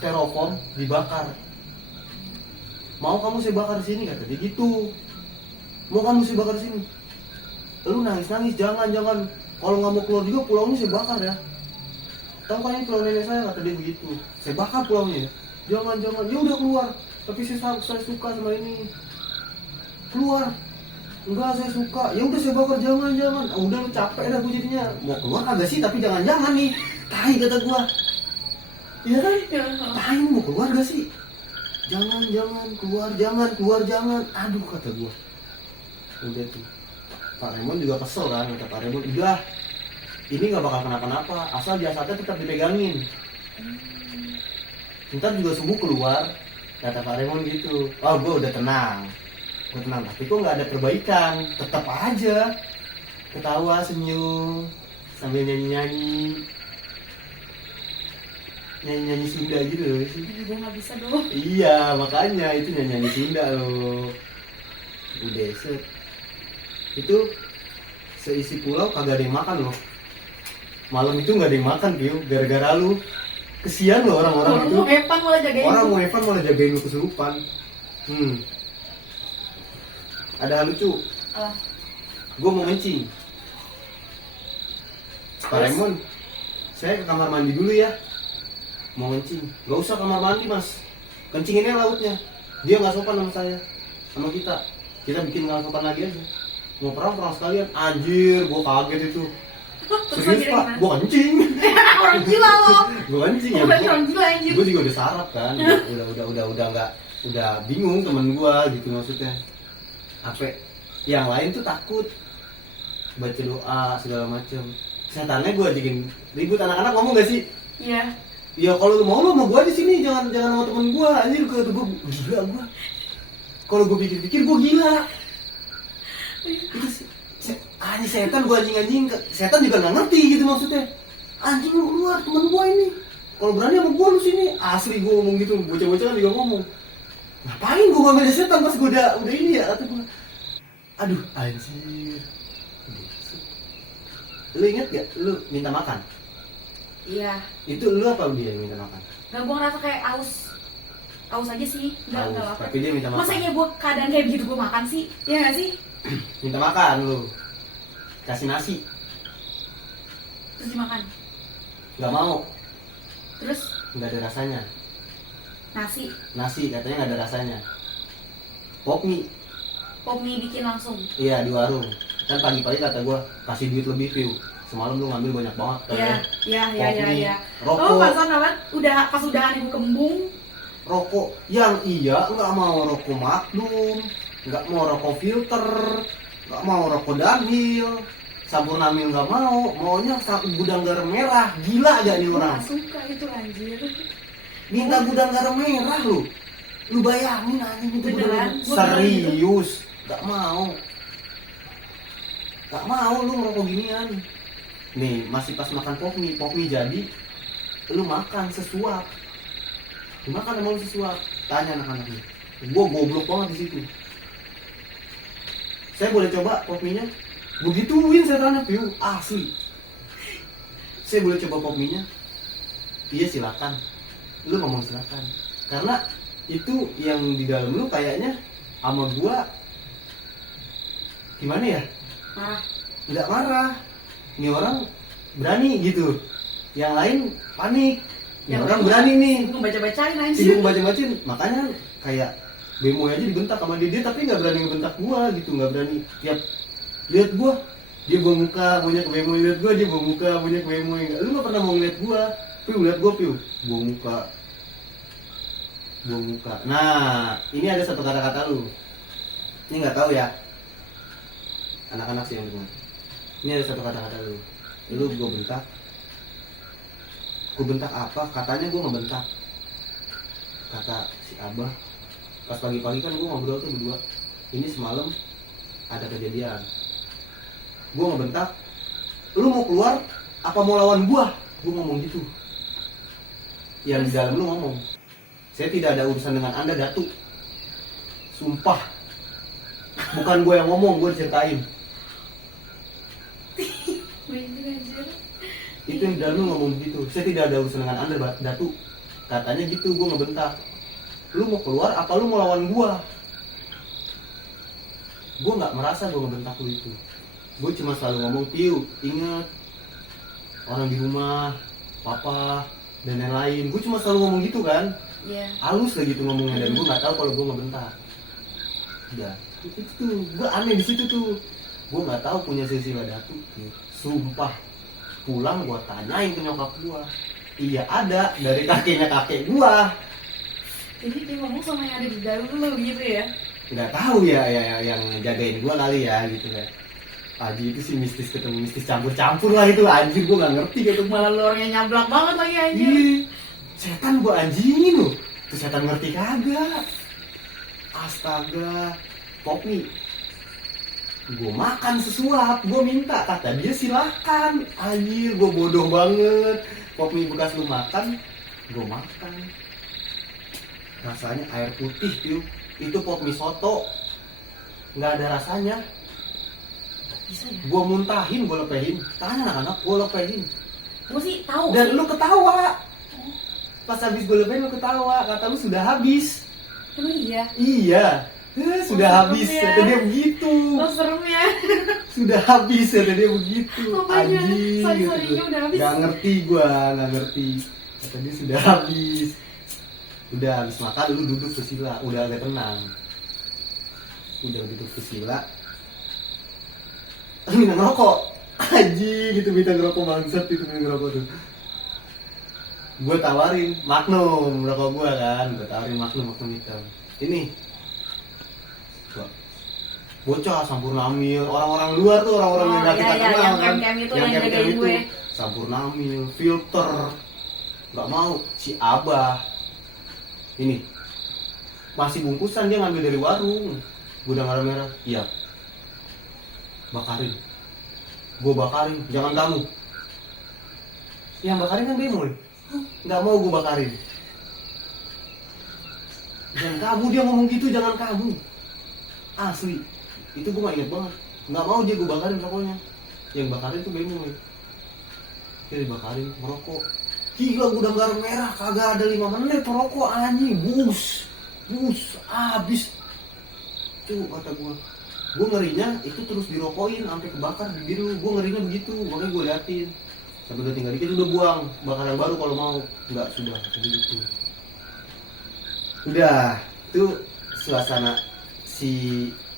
Styrofoam dibakar. "Mau kamu saya bakar sini?" kata dia gitu. "Mau kamu saya bakar sini?" Lu nangis, jangan. Kalau nggak mau keluar juga pulaunya saya bakar ya. "Tahu kan ini pulau nenek saya," kata dia begitu. "Saya bakar pulaunya ya." Jangan. "Ya udah keluar. Tapi saya suka sama ini." "Keluar." "Enggak, saya suka." "Ya udah saya bakar." Jangan. Udah lu capek dah gue jadinya. Mau keluar kagak sih, tapi jangan nih. Tai kata gua. Iya kan? Tai mau keluar gak sih? Jangan, keluar jangan. Aduh kata gua. Udah tuh. Pak Remon juga kesel kan, kata Pak Remon, "Udah. Ini gak bakal kenapa-napa, asal jasadnya tetap dipegangin. Ntar juga subuh keluar," kata Pak Remon gitu. Oh, gua udah tenang. Tapi kok gak ada perbaikan. Tetap aja ketawa, senyum, sambil nyanyi Sunda gitu loh sih. Gue nggak bisa dong. Iya, makanya itu nyanyi Sunda loh. Udah set. Itu seisi pulau kagak ada yang makan loh. Malam itu nggak ada yang makan, Pio, gara-gara lu. Kesian loh orang-orang itu. Orang mau Evan malah jagain lu kesurupan. Ada hal lucu. Gue mau ngencing. Pak Raymond, saya ke kamar mandi dulu ya. Mau ngencing. Gak usah kamar mandi mas, kencinginnya lautnya. Dia gak sopan sama saya, sama kita bikin gak sopan lagi aja. Mau perang sekalian. Anjir, gue kaget itu. Serius pak, gue kencing. Orang gila lo. Gue kencing ya. Orang gila anjir. Gue juga udah sarap kan. Udah bingung temen gue gitu maksudnya. Apa? Yang lain tuh takut, baca doa segala macem. Setannya gue ajakin ribut. Anak-anak ngomong gak sih? Iya. Ya kalau lu mau gua di sini, jangan sama temen gua. Anjir gua gila gua. Kalau gua pikir-pikir gua gila. Itu sih setan gua anjing. Setan juga enggak ngerti gitu maksudnya. Anjing lu keluar, temen gua ini. Kalau berani sama gua lu sini. Asli gua ngomong gitu. Bocah-bocah kan juga ngomong. Ngapain gua ngambil setan pas gua udah ini ya, kata gua. Aduh, anjir. Lu inget gak lu minta makan? Iya. Itu lu apa dia yang minta makan? Nah, gue ngerasa kayak aus aja sih. Enggak lapar. Tapi dia minta makan. Masa iya gue keadaan kayak begitu gue makan sih? Iya gak sih? Minta makan lu. kasih nasi, Terus dimakan. nggak mau, Terus nggak ada rasanya. nasi Katanya nggak ada rasanya. Pop mie, bikin langsung. iya di warung. Kan pagi-pagi kata gue kasih duit lebih Piu, semalam lu ngambil banyak banget Iya. rokok. Oh, pasan banget. Pas udahan ibu kembung. Rokok yang iya nggak mau rokok Magnum, nggak mau rokok filter, nggak mau rokok Danhil, Sampurnamil nggak mau, maunya gudang garam merah. Gila gak nih Gue orang? gak suka itu anjir. Minta gudang garam merah lu bayangin aja minta gudang Beneran? garam. Gua Serius, nggak mau lu ngerokok ginian. Nih masih pas makan pop mie jadi lu makan sesuap. Dimakan sama lu sesuap. Tanya anak-anaknya. Gua goblok banget di situ. Saya boleh coba pop mie-nya? Begituin saya tanya Piu, asli. Saya boleh coba pop mie-nya? Iya silakan. Lu ngomong silakan. Karena itu yang di dalam lu kayaknya sama gua gimana ya? Marah. Nggak marah. Ini orang berani gitu. Yang lain panik. Ini orang berani nih. Gue baca-bacain anjir. Sibuk baca-bacain, makanya kayak Bemo aja dibentak sama dia tapi nggak berani ngebentak gua gitu, nggak berani. Tiap lihat gua dia buang muka maunya ke Bemo, lihat gua dia buang muka maunya ke Bemo. Lu nggak pernah mau ngeliat gua, Piu lihat gua Piu buang muka. Nah ini ada satu kata-kata lu, ini nggak tahu ya anak-anak sih yang dengar. Ini ada satu kata-kata lu gua bentak apa? Katanya gua ngebentak. Kata si Abah, pas pagi-pagi kan gue ngobrol tuh berdua. Ini semalam ada kejadian. Gue ngebentak, lu mau keluar apa mau lawan gua? Gue ngomong gitu. Yang di dalam lu ngomong, saya tidak ada urusan dengan anda Datuk. Sumpah. Bukan gue yang ngomong, gue diceritain. Anjir. Itu yang di dalam lu ngomong gitu. Saya tidak ada urusan dengan anda Datuk. Katanya gitu, gue ngebentak. Lu mau keluar apa lu mau lawan gua? Gue nggak merasa gue ngebentak lu itu. Gue cuma selalu ngomong, Piu, ingat orang di rumah, papa dan yang lain. Gue cuma selalu ngomong gitu kan. Iya. Halus lah gitu ngomongnya, dan gue nggak tahu kalau gue ngebentak. Udah, itu tuh, gue aneh di situ tuh. Gue nggak tahu punya silsilah Datuk. Sumpah, pulang gue tanyain ke nyokap gue. Iya ada, dari kakeknya kakek gue. Jadi dia ngomong sama yang ada di dalam lu gitu ya? Nggak tahu ya yang jagain gue kali ya gitu ya. Aji itu sih mistis ketemu mistis campur-campur lah itu, anjir gue nggak ngerti gitu. Malah lu orangnya nyablak banget lagi anjir. Ih, setan gue anjingin loh. Tuh setan ngerti kagak. Astaga, pop mie. Gue makan sesuap, gue minta, kata dia silakan. Anjir, gue bodoh banget. Pop mie bekas lu makan, gue makan. Rasanya air putih, Piu. Itu pop mie soto. Nggak ada rasanya. Bisa ya? Gue muntahin, gue lepehin. Tanya anak-anak, gue lepehin. Gue sih tahu. Dan lu ketawa. Pas habis gue lepehin lu ketawa. Kata lu sudah habis. Emang iya? Iya. Sudah Oh, habis, serem ya. kata dia begitu. Oh serem ya. Sudah habis, kata dia begitu. Apanya? Anjing. Sorry-sorrynya udah habis. Gak ngerti gue, gak ngerti. Kata dia sudah habis. Udah habis makan, lu duduk sesila. Udah agak tenang. Udah duduk sesila. Minta ngerokok. Anjing, gitu minta ngerokok bangsat itu minta ngerokok tuh. Gue tawarin Magnum, rokok gue kan. Gue tawarin Magnum hitam. Ini bocah Sampurnamil, orang-orang luar tuh, orang-orang yang gak kita kenal yang kan, kem-kem itu, yang yang kem-kem jagain itu gue. Sampurnamil, filter, nggak mau. Si Abah ini masih bungkusan, dia ngambil dari warung, gudang garam merah. Iya, bakarin, gue bakarin, jangan kamu. Yang bakarin kan Bemoy, nggak mau gue bakarin. Jangan kamu, dia ngomong gitu, jangan kamu. Asli, itu gue gak inget banget. Nggak mau dia gue bakarin rokoknya. Yang bakarin tuh Bemoy. Dia dibakarin, merokok. Gila, gudang garam merah, kagak ada 5 menit merokok anjing. Bus, abis. Tuh kata gue, gue ngerinya itu terus dirokokin sampai kebakar bibir lu. Gue ngerinya begitu, makanya gue liatin sampai udah tinggal dikit udah buang, bakar yang baru kalau mau. Enggak, sudah begitu. Udah tuh suasana si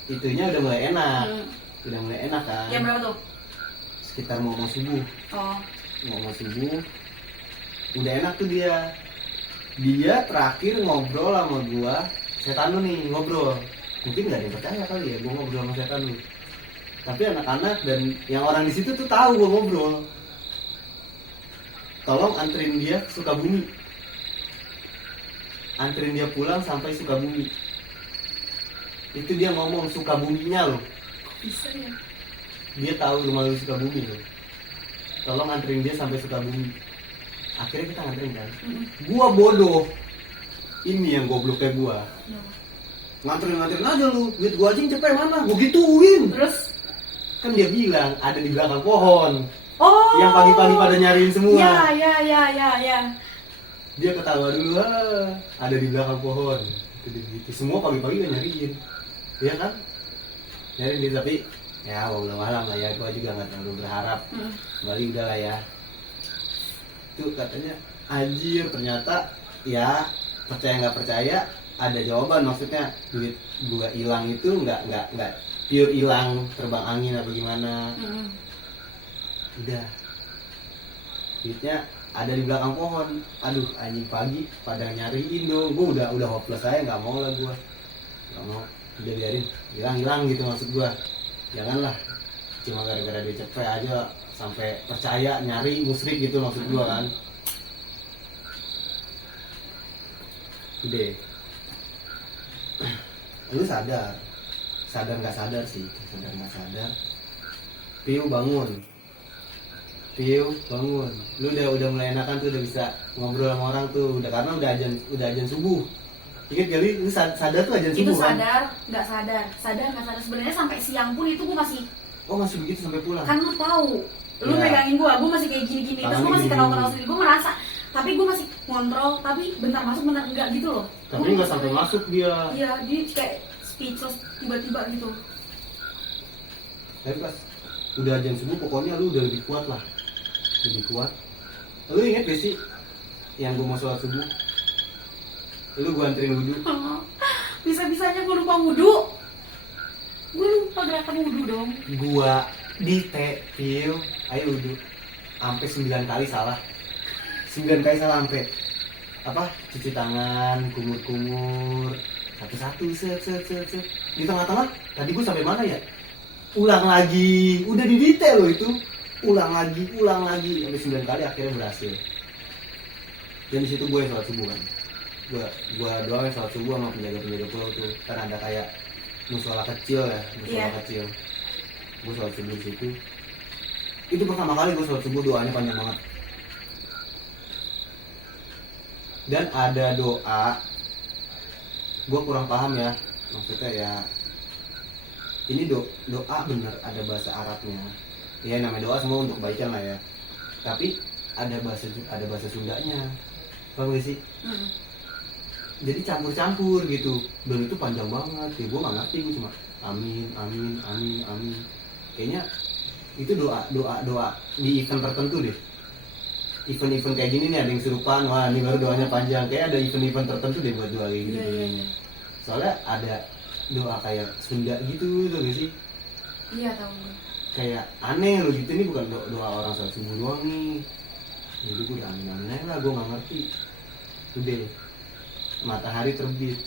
itunya udah mulai enak. Udah mulai enak kan. Jam berapa tuh? Sekitar mau subuh. Oh. Mau subuh udah enak tuh dia terakhir ngobrol sama gua. Setan lu nih ngobrol, mungkin nggak ada yang percaya kali ya gua ngobrol sama setan lu, tapi anak-anak dan yang orang di situ tuh tahu gua ngobrol. Tolong anterin dia ke Sukabumi, anterin dia pulang sampai Sukabumi. Itu dia ngomong Sukabuminya loh. Bisa ya? Dia tahu rumah lu Sukabumi loh. Tolong anterin dia sampai Sukabumi. Akhirnya kita nganterin kan. Gua bodoh. Ini yang goblok kayak gua. Nganterin aja lu. Duit gua aja cepet mana? Gua gituin. Terus? Kan dia bilang ada di belakang pohon. Oh. Yang pagi-pagi pada nyariin semua. Ya. Dia ketawa dulu, ada di belakang pohon. Gitu. Semua pagi-pagi udah nyariin. Iya kan? Nyariin dia, tapi ya walau malam lah ya, gua juga nggak terlalu berharap. Kembali udah lah ya. Tuh katanya anjir, ternyata ya percaya nggak percaya ada jawaban. Maksudnya duit gua hilang itu nggak pure hilang terbang angin apa gimana. Udah duitnya ada di belakang pohon. Aduh anjing, pagi pada nyariin dong. Gua udah hopeless aja, nggak mau lah gua, nggak mau. Udah biarin hilang gitu, maksud gua janganlah cuma gara-gara dia cepet aja sampai percaya nyari musrik gitu, maksud gua kan. Udah lu sadar nggak sadar sih, sadar nggak sadar, Piu bangun, lu udah mulai enakan tuh, udah bisa ngobrol sama orang tuh, udah karena udah ajan subuh. Ingat kali lu sadar tuh ajan subuh itu kan? sadar nggak sadar sebenarnya sampai siang pun itu gue masih. Oh masih begitu sampai pulang? Kan lu tahu, lu Ya. megangin gue masih kayak gini-gini, terus gue masih kenal sendiri, gue merasa, tapi gue masih kontrol, tapi bentar masuk bentar enggak gitu loh. Tapi nggak sampai masuk dia. Iya, dia kayak speechless tiba-tiba gitu. Tapi pas udah ajan subuh pokoknya lu udah lebih kuat lah, lebih kuat. Lu inget gak sih yang gue mau sholat subuh, lu gue anterin wudhu. Bisa-bisanya gue lupa wudhu. Gue lupa gerakan wudhu dong. Gua di Piu, ayo wudhu. Sampai 9 kali salah. 9 kali salah sampai apa? Cuci tangan, kumur-kumur, satu-satu, set. Di tengah-tengah, tadi gua sampai mana ya? Ulang lagi, udah di detail loh itu. Ulang lagi, sampai 9 kali akhirnya berhasil. Dan di situ gue yang sholat subuh kan. Gua doang yang sholat subuh sama penjaga pulau tuh. Kan ada kayak musola kecil ya, kecil. Gue sholat subuh di situ. Itu pertama kali gue sholat subuh, doanya panjang banget. Dan ada doa, gue kurang paham ya, maksudnya ya. Ini doa bener ada bahasa Arabnya. Ya namanya doa semua untuk kebaikan lah ya. Tapi ada bahasa Sundanya, paham gak sih? Jadi campur-campur gitu, dan itu panjang banget. Ya gue nggak ngerti, gue cuma amin. Kayaknya itu doa di event tertentu deh. Event kayak gini nih ada yang serupan, wah ini baru doanya panjang. Kayak ada event tertentu deh buat doa kayak gitu. Iya. Soalnya ada doa kayak Sunda gitu, tuh gak sih? Iya tahu. Kayak aneh loh gitu, ini bukan doa orang sholat subuh doang nih. Jadi gue udah amin lah, gue nggak ngerti. Udah matahari terbit,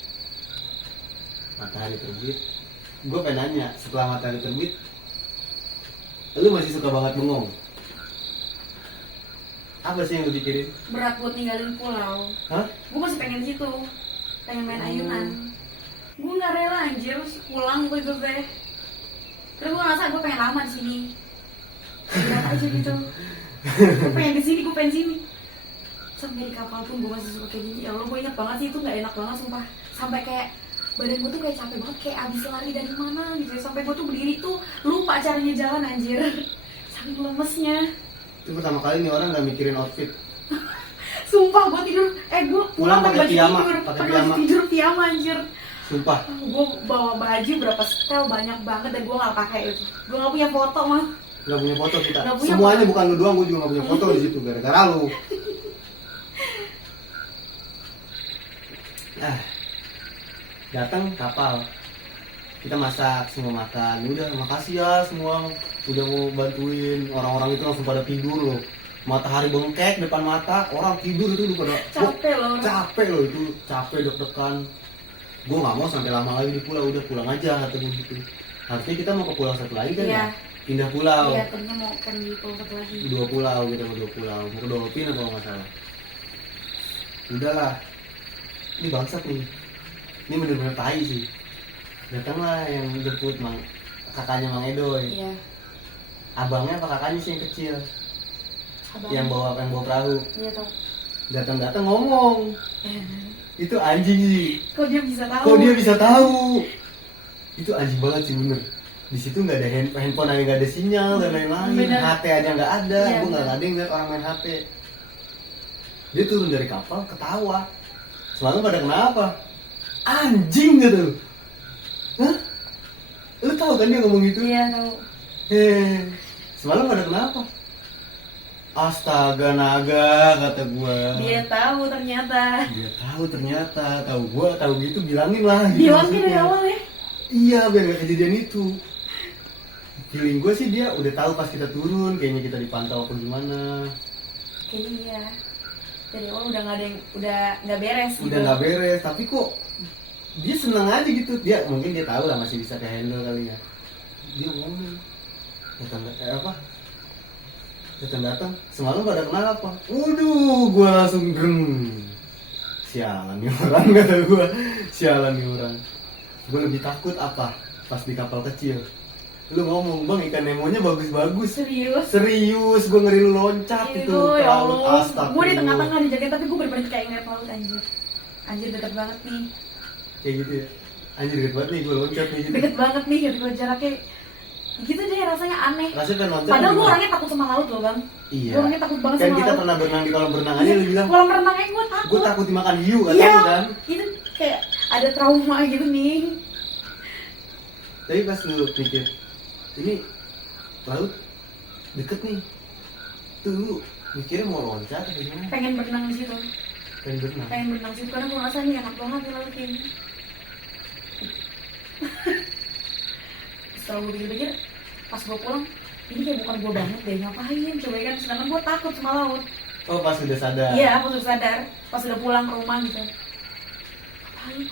gue pengen nanya, setelah matahari terbit lu masih suka banget bengong? Apa sih yang lu pikirin? Berat buat ninggalin pulau. Hah? Gue masih pengen situ, pengen main ayunan. Gue nggak rela anjir pulang gue itu teh. Terus gue ngerasa gue pengen lama di sini. Lihat aja gitu. Gue pengen di sini, sampai di kapal pun gue masih suka kayak gini. Ya Allah, gue ingat banget sih itu nggak enak banget sumpah. Sampai kayak badan gue tuh kayak capek banget, kayak abis lari dari mana gitu. Sampai gue tuh berdiri tuh lupa caranya jalan anjir. Saking lemesnya. Itu pertama kali nih orang nggak mikirin outfit. Sumpah gue tidur, gue Pulang pakai piyama, pakai baju tidur piyama anjir. Sumpah. Gue bawa baju berapa setel banyak banget dan gue nggak pakai itu. Gue nggak punya foto mah. Nggak punya foto kita. Nggak punya Semuanya foto. bukan lu doang, gue juga nggak punya foto di situ gara-gara lu. Datang kapal. Kita masak, semua makan. Udah, makasih ya semua udah mau bantuin. Orang-orang itu langsung pada tidur loh. Matahari bengkek depan mata, orang tidur itu udah pada Capek loh. capek loh itu, capek deg-degan. Gue nggak mau sampai lama lagi di pulau, udah pulang aja kata gue gitu. Harusnya kita mau ke pulau satu lagi kan Iya. ya, pindah pulau. Iya, ternyata mau kan di pulau satu lagi. 2 pulau kita mau 2 pulau, mau ke Dolphin atau nggak salah. Udahlah, ini bangsat nih, ini bener-bener tai sih. Datanglah yang jemput kakaknya Mang Edoy. Iya. Abangnya apa kakaknya sih yang kecil, Abang. yang bawa perahu. Iya tau. Datang ngomong, itu anjing sih. Kok dia bisa tahu? Kok dia bisa tahu? Itu anjing banget sih bener. Di situ nggak ada handphone, nggak ada sinyal dan lain-lain. Bener. HP aja nggak ada. Iya, Gue nggak bener. ada yang lihat orang main HP. Dia turun dari kapal ketawa. Semalam pada kenapa? Anjing gitu. Hah? Lu tahu kan dia ngomong gitu? Iya tahu. Semalam pada kenapa? Astaga naga kata gua. Dia tahu ternyata. Dia tahu ternyata, tahu gua, tahu gitu bilangin lah. Bilangin dari awal ya. Iya, biar gak kejadian itu. Feeling gue sih dia udah tahu pas kita turun, kayaknya kita dipantau apa gimana. Kayaknya iya. Dari awal udah nggak ada yang udah nggak beres. Udah nggak beres, tapi kok dia seneng aja gitu. Dia mungkin dia tahu lah masih bisa ke handle kali ya. Dia ngomong, datang semalam pada kenapa? Waduh, gue langsung greng. Sialan nih orang kata gue, sialan nih orang. Gue lebih takut apa? Pas di kapal kecil. Lu ngomong, bang ikan Nemonya bagus-bagus. Serius. Gue ngeri lu loncat itu. Ya Allah. Astagfirullah. Gue di tengah-tengah dijagain tapi gue bener-bener kayak ngeliat laut anjir. Anjir deket banget nih. Kayak gitu ya. Anjir deket banget nih gue loncat nih gitu. Deket banget nih gitu jaraknya. Gitu deh rasanya aneh. Rasanya pengen loncat. Padahal gue gimana? orangnya takut sama laut loh bang. Iya. Gue orangnya takut banget Kan sama kita laut. pernah berenang di kolam berenang aja lu bilang. Kolam renangnya gue takut. Gue takut dimakan hiu kata Iya. lu kan. Itu kayak ada trauma gitu nih. Tapi pas lu pikir, ini laut deket nih. Tuh lu mikirnya mau loncat atau gimana? Pengen berenang di situ. Pengen berenang. Pengen berenang di situ karena gue rasa nih enak banget di laut ini. Setelah gue pikir-pikir, pas gue pulang, ini kayak bukan gue banget deh, ngapain coba kan, sedangkan gue takut sama laut. Oh pas udah sadar. Iya, pas udah sadar, pas udah pulang ke rumah gitu. Ngapain?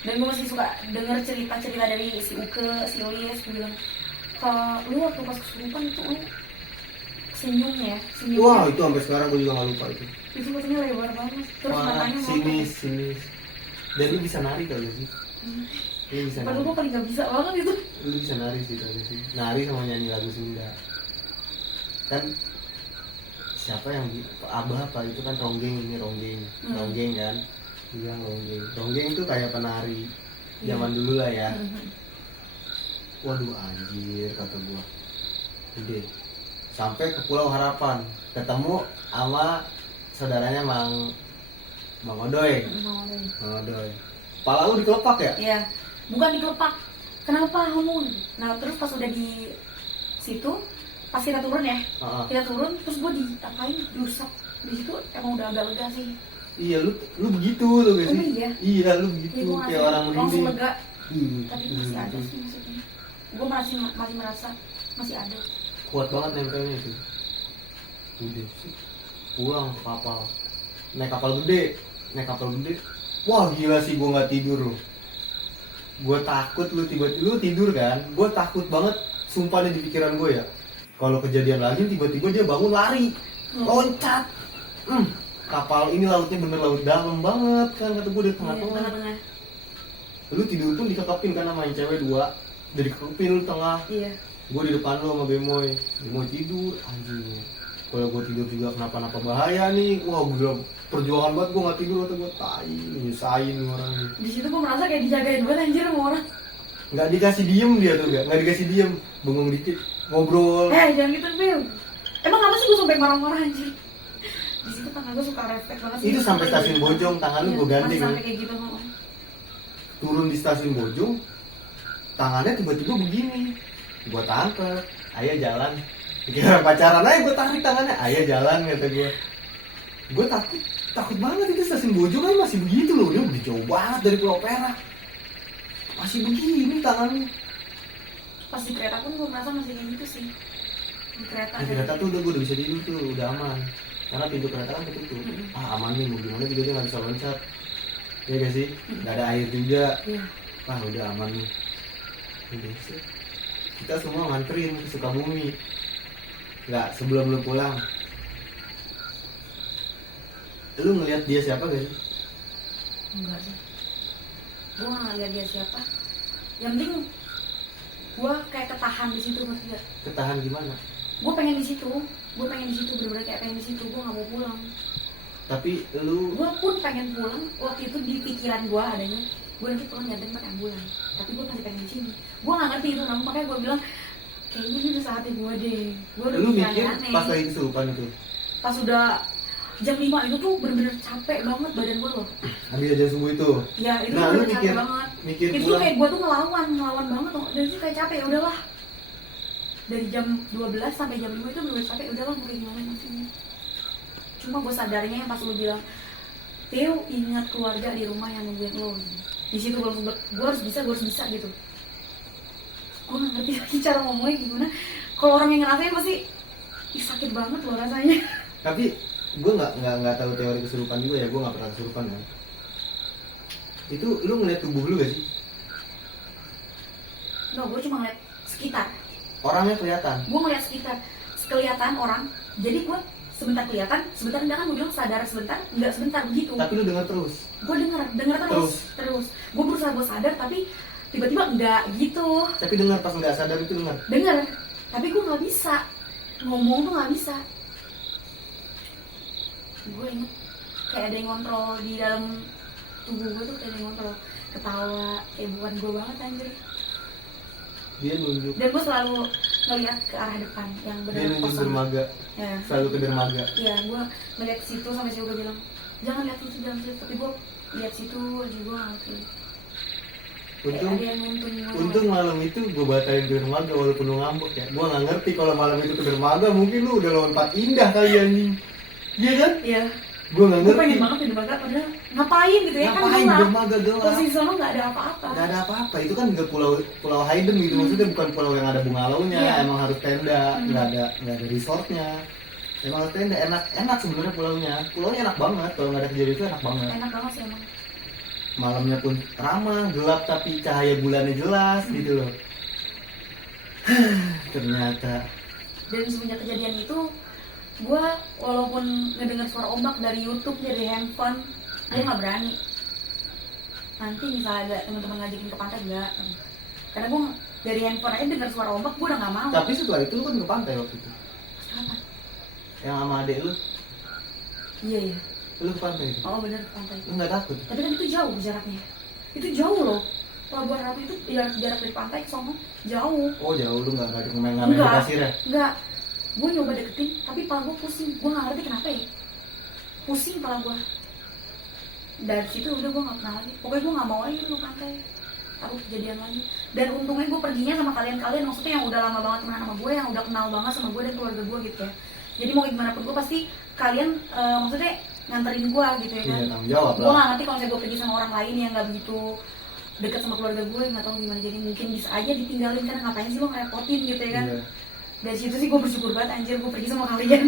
Dan gue masih suka denger cerita-cerita dari si Uke, si Lies, gue bilang, lu waktu pas kesurupan itu lu senyum ya, senyum. Wah itu sampai sekarang gue juga gak lupa itu. Itu matanya lebar banget, terus Wah, matanya sinis. Dan lu bisa nari kali sih. Lu bisa padahal nari. gue paling gak bisa banget itu. Lu bisa nari sih tadi sih. Nari sama nyanyi lagu Sunda. Kan siapa yang Abah apa itu kan ronggeng ini ronggeng. Ronggeng kan. Dia bilang ronggeng. Ronggeng itu kayak penari zaman dulu lah ya. Waduh anjir kata gua. Gede. Sampai ke Pulau Harapan, ketemu sama saudaranya Mang Odoy. Mang Odoy. Pala lu dikelepak ya? Iya, bukan dikelepak. Kenapa kamu? Nah terus pas udah di situ, pas kita turun ya, kita turun, terus gue diapain, diusap di situ emang udah agak lega sih. Iya, lu begitu tuh guys. Oh iya? Iya, lu begitu Iya, kayak orang langsung merinding. lega. Tapi masih Gitu. ada sih maksudnya. Gue masih merasa masih ada. Kuat banget nempelnya itu. Udah sih. Pulang ke kapal. Naik kapal gede. Wah gila sih gue nggak tidur loh. Gue takut lu tiba-tiba lu tidur kan. Gue takut banget. Sumpah nih di pikiran gue ya. Kalau kejadian lagi tiba-tiba dia bangun lari, loncat. Kapal ini lautnya bener laut dalam banget kan kata gue di tengah-tengah. Tengah-tengah. Lu tidur pun dikekepin kan sama yang cewek 2. Udah dikekepin lu tengah. Iya. Gue di depan lu sama Bemoy tidur anjing. Kalau gue tidur juga kenapa-napa bahaya nih. Wah gila perjuangan banget gue nggak tidur atau gue tai nyusahin orang ini. Di situ gue merasa kayak dijagain banget anjir sama orang. Nggak dikasih diem dia tuh nggak dikasih diem, bengong dikit ngobrol. Jangan gitu Bel. Emang apa sih gue sampai marah-marah anjir? Di situ tangan gue suka refleks banget sih. Itu sampai stasiun Bojong tangan lu gue ganti masih kan. sampai kayak gitu. turun di stasiun Bojong, tangannya tiba-tiba begini, gue tangkep, ayo jalan, kira pacaran aja, gue tarik tangannya, ayo jalan, kata gue takut banget. Itu stasiun Bojong kan masih begitu loh, dia udah jauh banget dari Pulau Perak, masih begini tangannya. Pas di kereta pun gue merasa masih kayak gitu sih. Di kereta Tuh udah gue udah bisa tidur tuh, udah aman, karena pintu kereta kan ketutup. Aman nih, mau gimana juga dia nggak bisa loncat, ya gak sih, nggak ada air juga. Udah aman nih. Udah sih, kita semua nganterin ke Sukabumi. Nggak, sebelum lu pulang, lu ngeliat dia siapa gak sih? Enggak sih, gue nggak ngeliat dia siapa. Yang penting gue kayak ketahan di situ, ngerti gak? Ketahan gimana? Gue pengen di situ, bener-bener kayak pengen di situ. Gue nggak mau pulang. Tapi lu, Gue pun pengen pulang. Waktu itu di pikiran gue adanya, gue nanti pulang gantian pakai ambulan. Tapi gue masih pengen di sini. Gue nggak ngerti itu namanya, makanya gue bilang kayaknya ini udah saatnya gue deh. Gue udah lu pikiran mikir aneh. pas lagi kesurupan itu? Pas udah jam 5 itu tuh bener-bener capek banget badan gue loh. Habis aja subuh itu. Ya itu Nah, bener lu capek banget. mikir Itu pulang. kayak gue tuh ngelawan banget loh. Dan itu kayak capek, ya udahlah. Dari jam 12 sampai jam 5 itu bener-bener capek, udahlah mau kayak gimana nantinya. Cuma gue sadarnya yang pas lu bilang, Theo, ingat keluarga di rumah yang nungguin lo. Di situ gue harus bisa gitu. Gue nggak ngerti lagi cara ngomongnya gimana. Kalau orang yang ngerasain pasti sakit banget loh rasanya. Tapi gue nggak tahu teori kesurupan juga ya, gue nggak pernah kesurupan kan. Itu lu ngeliat tubuh lu gak sih? Nggak, gue cuma ngeliat sekitar. Orangnya kelihatan. Gue ngeliat sekitar, kelihatan orang. Jadi gue sebentar kelihatan, sebentar enggak, kan gue bilang sadar sebentar, enggak sebentar begitu. Tapi lu dengar terus. Gue denger terus. Gue berusaha gue sadar, tapi tiba-tiba enggak gitu. Tapi dengar pas nggak sadar itu dengar. Denger, tapi gue nggak bisa ngomong tuh nggak bisa. Gue inget kayak ada yang ngontrol di dalam tubuh gue tuh, kayak ada yang ngontrol, ketawa, kayak bukan gue banget anjir. Dia nunjuk. Dan gue selalu ngeliat ke arah depan yang Dia benar-benar nunjuk kosong. dermaga. Ya. Selalu ke dermaga. Iya, gue ngeliat ke situ sampai si gue bilang jangan lihat situ, tapi gue lihat situ aja. Gue ngerti. Untung, ada yang nuntun gue. untung malam itu gue batalin ke dermaga walaupun lu ngambek ya. Gue nggak ngerti kalau malam itu ke dermaga mungkin lu udah lompat indah kali anjing. Iya kan? Iya. Gue nggak Gue ngerti. pengen banget di dermaga, padahal ngapain gitu ya? Ngapain Kan di gelap. dermaga gelap? Posisi sana nggak ada apa-apa. Gak ada apa-apa, itu kan juga pulau hidden gitu, maksudnya bukan pulau yang ada bungalaunya, Iya. emang harus tenda, nggak ada resortnya, emang harus tenda. Enak sebenarnya pulaunya enak banget, kalau nggak ada kejadian itu enak banget. Enak banget sih emang. Malamnya pun ramah, gelap tapi cahaya bulannya jelas gitu loh. Ternyata. Dan semenjak kejadian itu, gue walaupun ngedenger suara ombak dari YouTube, dari handphone, gue nggak berani. Nanti misalnya ada teman-teman ngajakin ke pantai, enggak. Karena gue dari handphone aja denger suara ombak, gue udah nggak mau. Tapi setelah itu lu kan ke pantai waktu itu, Kenapa? yang sama adek lu Iya. ke pantai itu, Oh bener, ke pantai. lu nggak takut? Tapi kan itu jauh jaraknya. Itu jauh loh. Pelabuhan Ratu itu jarak dari pantai ke sono jauh. Oh jauh, lu nggak ada main di Enggak. pasir ya? Enggak. Gue nyoba deketin, tapi kepala gue pusing. Gue nggak ngerti kenapa ya. Pusing kepala gue. Dari situ udah gue nggak pernah lagi. Pokoknya gue nggak mau lagi ke pantai. Takut kejadian lagi. Dan untungnya gue perginya sama kalian, maksudnya yang udah lama banget temenan sama gue, yang udah kenal banget sama gue dan keluarga gue gitu ya. Jadi mau gimana pun gue pasti kalian maksudnya nganterin gue gitu ya kan. Iya, tanggung jawab Gue lah. nggak ngerti kalau misalnya gue pergi sama orang lain yang nggak begitu dekat sama keluarga gue, nggak tahu gimana, jadi mungkin bisa aja ditinggalin, karena ngapain sih lo ngerepotin gitu ya kan. Iya. Dari situ sih gue bersyukur banget anjir gue pergi sama kalian.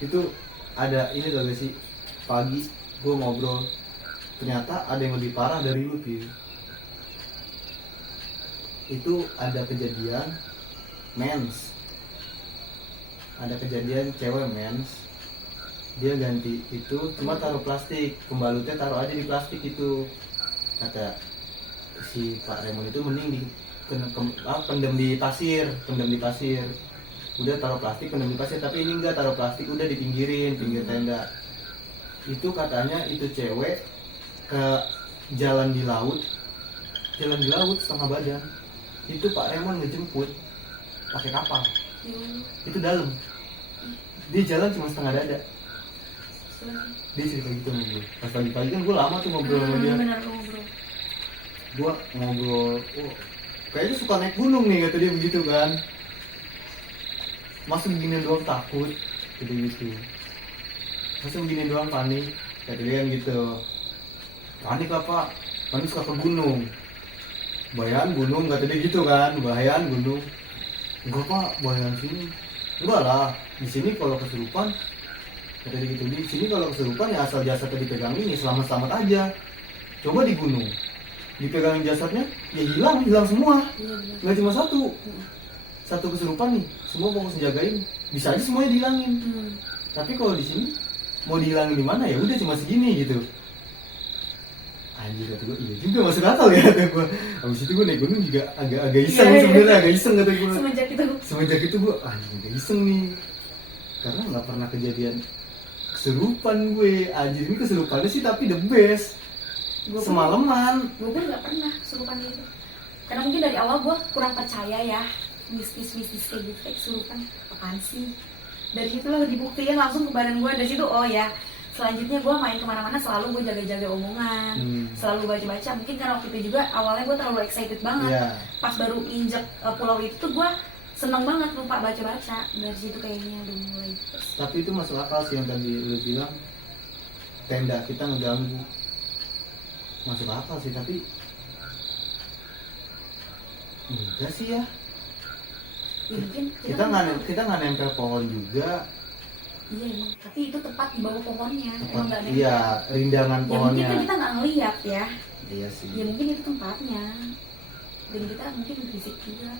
Itu ada ini loh guys sih, pagi gue ngobrol, ternyata ada yang lebih parah dari lu Pi. Itu ada kejadian mens, ada kejadian cewek mens, dia ganti itu cuma taruh plastik, pembalutnya taruh aja di plastik itu. Kata si Pak Raymond itu mending pendem di pasir, udah taruh plastik pendem di pasir, tapi ini enggak, taruh plastik udah di pinggir tenda. Itu katanya itu cewek ke jalan di laut setengah badan. Itu Pak Raymond ngejemput pakai kapal, itu dalam, dia jalan cuma setengah dada. Dia cerita gitu sama gue. Pas pagi-pagi kan gue lama tuh ngobrol sama dia. Bener ngobrol. gue ngobrol, kayaknya suka naik gunung nih, kata dia begitu kan. Masa begini doang takut, kata gitu. Masa begini doang panik, kata dia kan gitu. Panik apa? Panik suka ke gunung. Bayan gunung, kata dia gitu kan. Bayan gunung. Enggak pak, bayan sini. Enggak lah, di sini kalau kesurupan, kata dia gitu. Di sini kalau kesurupan ya asal jasadnya dipegangin ya selamat-selamat aja. Coba di gunung, dipegangin jasadnya, ya hilang semua. Iya benar. Nggak cuma satu kesurupan nih, semua fokus jagain, bisa aja semuanya dihilangin. Tapi kalau di sini mau dihilangin di mana ya udah cuma segini gitu. Anjir, kata gue, iya juga masuk akal ya, kata gue. Abis itu gue naik gunung juga agak iseng sebenarnya, agak iseng kata gue. Semenjak itu gue, agak iseng nih, karena nggak pernah kejadian kesurupan gue. Anjir, ini kesurupannya sih tapi the best. Semalaman. Gue pun nggak pernah kesurupan gitu. Karena mungkin dari awal gue kurang percaya ya mistis kayak gitu, kayak kesurupan apaan sih. Dari situ lah dibuktiin langsung ke badan gue. Dari situ oh ya, selanjutnya gue main kemana-mana selalu gue jaga-jaga omongan, selalu baca-baca. Mungkin karena waktu itu juga awalnya gue terlalu excited banget. Pas baru injek pulau itu tuh gue seneng banget, lupa baca-baca. Dari situ kayaknya udah mulai. Tapi itu masuk akal sih yang tadi lu bilang, tenda kita ngeganggu. Masuk akal sih, tapi enggak sih ya. Ya mungkin kita nggak nempel pohon juga. Iya emang, tapi itu tepat di bawah pohonnya. Emang nggak nempel. Iya, rindangan Ya pohonnya. mungkin kan kita nggak ngeliat ya. Iya sih. Ya mungkin itu tempatnya. Dan kita mungkin berisik juga.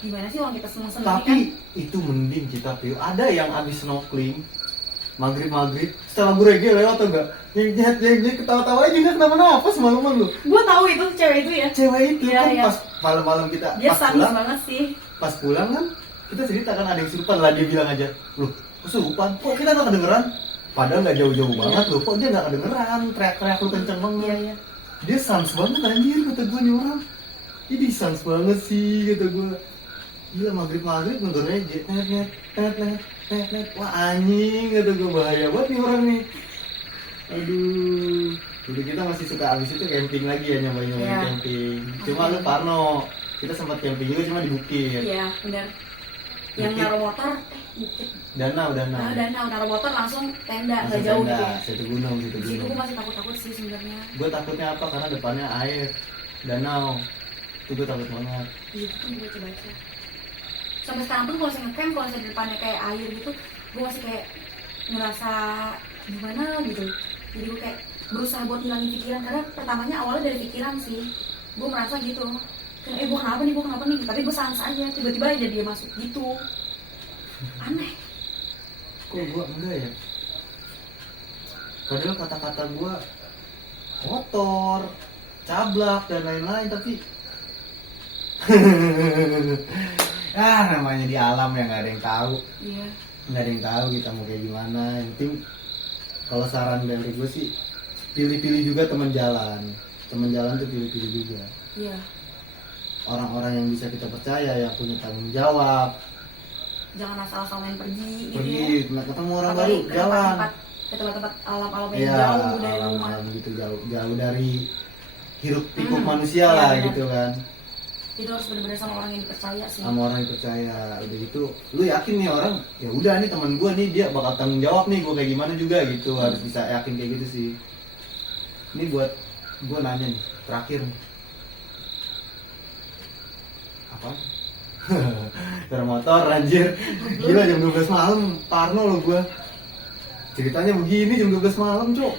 Gimana sih orang kita seneng-seneng Tapi kan? itu mending kita pilih. Ada yang abis snorkeling maghrib setelah gue lewat atau enggak, yang ketawa-tawa aja nggak kenapa-napa semalaman lu. Gue tahu itu cewek itu ya. Cewek itu Iya, kan iya. pas malam-malam kita Dia pas sadis pulang, banget sih. pas pulang kan kita cerita kan ada yang kesurupan lah, dia bilang aja, loh kesurupan, kok kita nggak kedengeran? Padahal nggak jauh-jauh banget loh, kok dia nggak kedengeran, teriak-teriak lu kenceng banget. Iya iya. Dia sans banget anjir, kata gue nih orang. Ini sans banget sih, kata gue. Gila maghrib ngendornya net. Wah anjing, kata gue, bahaya banget nih orang nih. Aduh. Dulu kita masih suka abis itu camping lagi ya, nyobain Iya. camping. Cuma lu parno. Kita sempat camping juga cuma di bukit. Iya benar. Yang Bukit. naruh motor, bukit. Danau. Danau, naruh motor langsung tenda, Langsung nggak jauh tenda, gitu. Ya. Satu gunung. Di situ gue masih takut sih sebenarnya. Gue takutnya apa? Karena depannya air, danau. Itu gue takut banget. Iya itu kan gue baca. Sampai sekarang pun kalau saya ngecamp, kalau saya di depannya kayak air gitu, gue masih kayak ngerasa gimana gitu. Jadi gue kayak berusaha buat ngilangin pikiran, karena pertamanya awalnya dari pikiran sih. Gue merasa gitu, kayak gue kenapa nih, tapi gue sans aja, tiba-tiba aja dia masuk gitu. Aneh. Kok gue enggak ya? Padahal kata-kata gue kotor, cablak dan lain-lain, tapi namanya di alam ya, nggak ada yang tahu. Iya. Nggak ada yang tahu kita mau kayak gimana. Yang penting kalau saran dari gue sih, pilih-pilih juga teman jalan tuh pilih-pilih juga. Iya. Orang-orang yang bisa kita percaya, yang punya tanggung jawab. Jangan asal-asal main pergi gitu Pergi, ya. ketemu orang baru, Apalagi ke jalan. ke tempat-tempat alam-alam yang Iya, jauh dari rumah. alam gitu, jauh dari hiruk pikuk manusia Iya, lah benar. gitu kan. Itu harus benar-benar sama orang yang dipercaya sih. Sama orang yang percaya. Udah gitu lu yakin nih orang, ya udah nih teman gue nih, dia bakal tanggung jawab nih gue kayak gimana juga gitu. Harus bisa yakin kayak gitu sih. Ini buat gue nanya nih terakhir nih, apa termotor anjir, gila jam 12 malam parno lo gue, ceritanya begini jam 12 malam cok.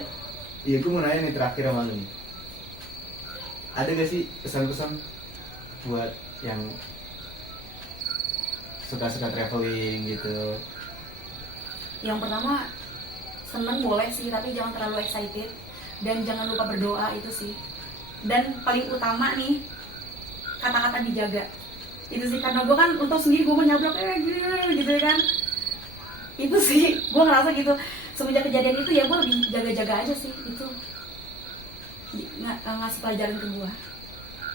Iya gue mau nanya nih terakhir sama lu nih, ada gak sih pesan-pesan buat yang suka-suka traveling gitu? Yang pertama, seneng boleh sih, tapi jangan terlalu excited. Dan jangan lupa berdoa, itu sih. Dan paling utama nih, kata-kata dijaga. Itu sih, karena gue kan untuk sendiri gue menyablak gitu kan. Itu sih, gue ngerasa gitu. Semenjak kejadian itu ya gue lebih jaga-jaga aja sih. Itu ngasih pelajaran ke gue.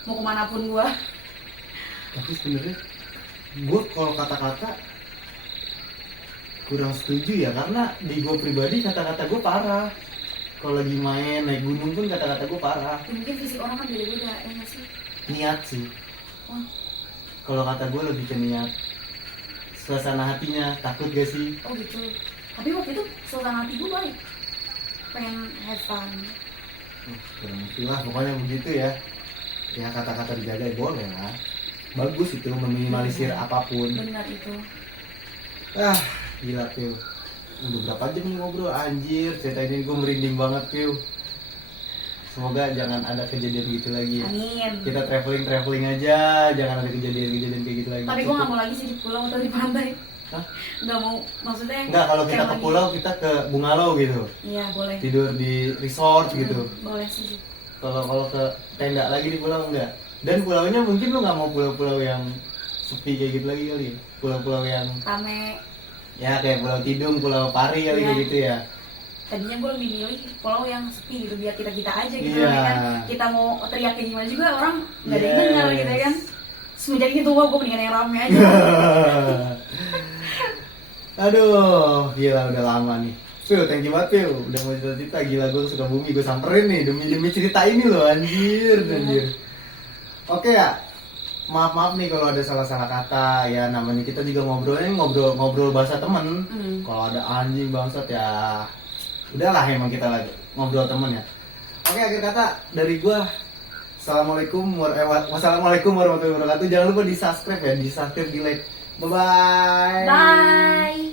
Mau kemanapun gue. Tapi sebenarnya gue kalau kata-kata kurang setuju ya, karena di gue pribadi kata-kata gue parah. kalau lagi main naik gunung pun kata-kata gue parah. Ya, mungkin fisik orang kan beda-beda ya nggak sih? Niat sih. Oh, Kalau kata gue lebih ke niat. Suasana hatinya takut gak sih? oh gitu. Tapi waktu itu suasana hati gue baik, pengen have fun. Kurang ngerti lah, pokoknya begitu ya. Ya kata-kata dijaga boleh lah. Bagus itu meminimalisir apapun. Benar itu. Ah, gila Pio. Udah berapa jam nih ngobrol anjir. Cerita ini gue merinding banget Pio. Semoga jangan ada kejadian gitu lagi. Amin. Kita traveling aja, jangan ada kejadian kayak gitu lagi. Tapi gue nggak mau lagi sih di pulau atau di pantai. Hah? Nggak mau, maksudnya. Enggak, kalau kita kayak ke lagi- pulau kita ke bungalow gitu. Iya boleh. Tidur di resort gitu. Boleh sih. Kalau ke tenda lagi di pulau enggak. Dan pulaunya mungkin lu nggak mau pulau-pulau yang sepi kayak gitu lagi kali. Pulau-pulau yang Rame. ya kayak Pulau Tidung, Pulau Pari kali Iya. kayak gitu ya. Tadinya gue lebih milih pulau yang sepi gitu biar kita aja gitu Iya. ya kan. Kita mau teriak kayak gimana juga orang nggak ada yang Yes. dengar gitu ya kan. Semenjak itu gue mendingan yang rame aja. Aduh, gila udah lama nih. Phil, thank you banget Phil. Udah mau cerita-cerita, gila gue suka bumi, gue samperin nih demi cerita ini loh, anjir. Oke ya, maaf nih kalau ada salah-salah kata ya, namanya kita juga ngobrol bahasa temen. Kalau ada anjing bangsat ya, udahlah emang kita lagi ngobrol temen ya. Oke, akhir kata dari gue, wassalamualaikum warahmatullahi wabarakatuh. Jangan lupa di subscribe ya, di like. Bye bye. Bye.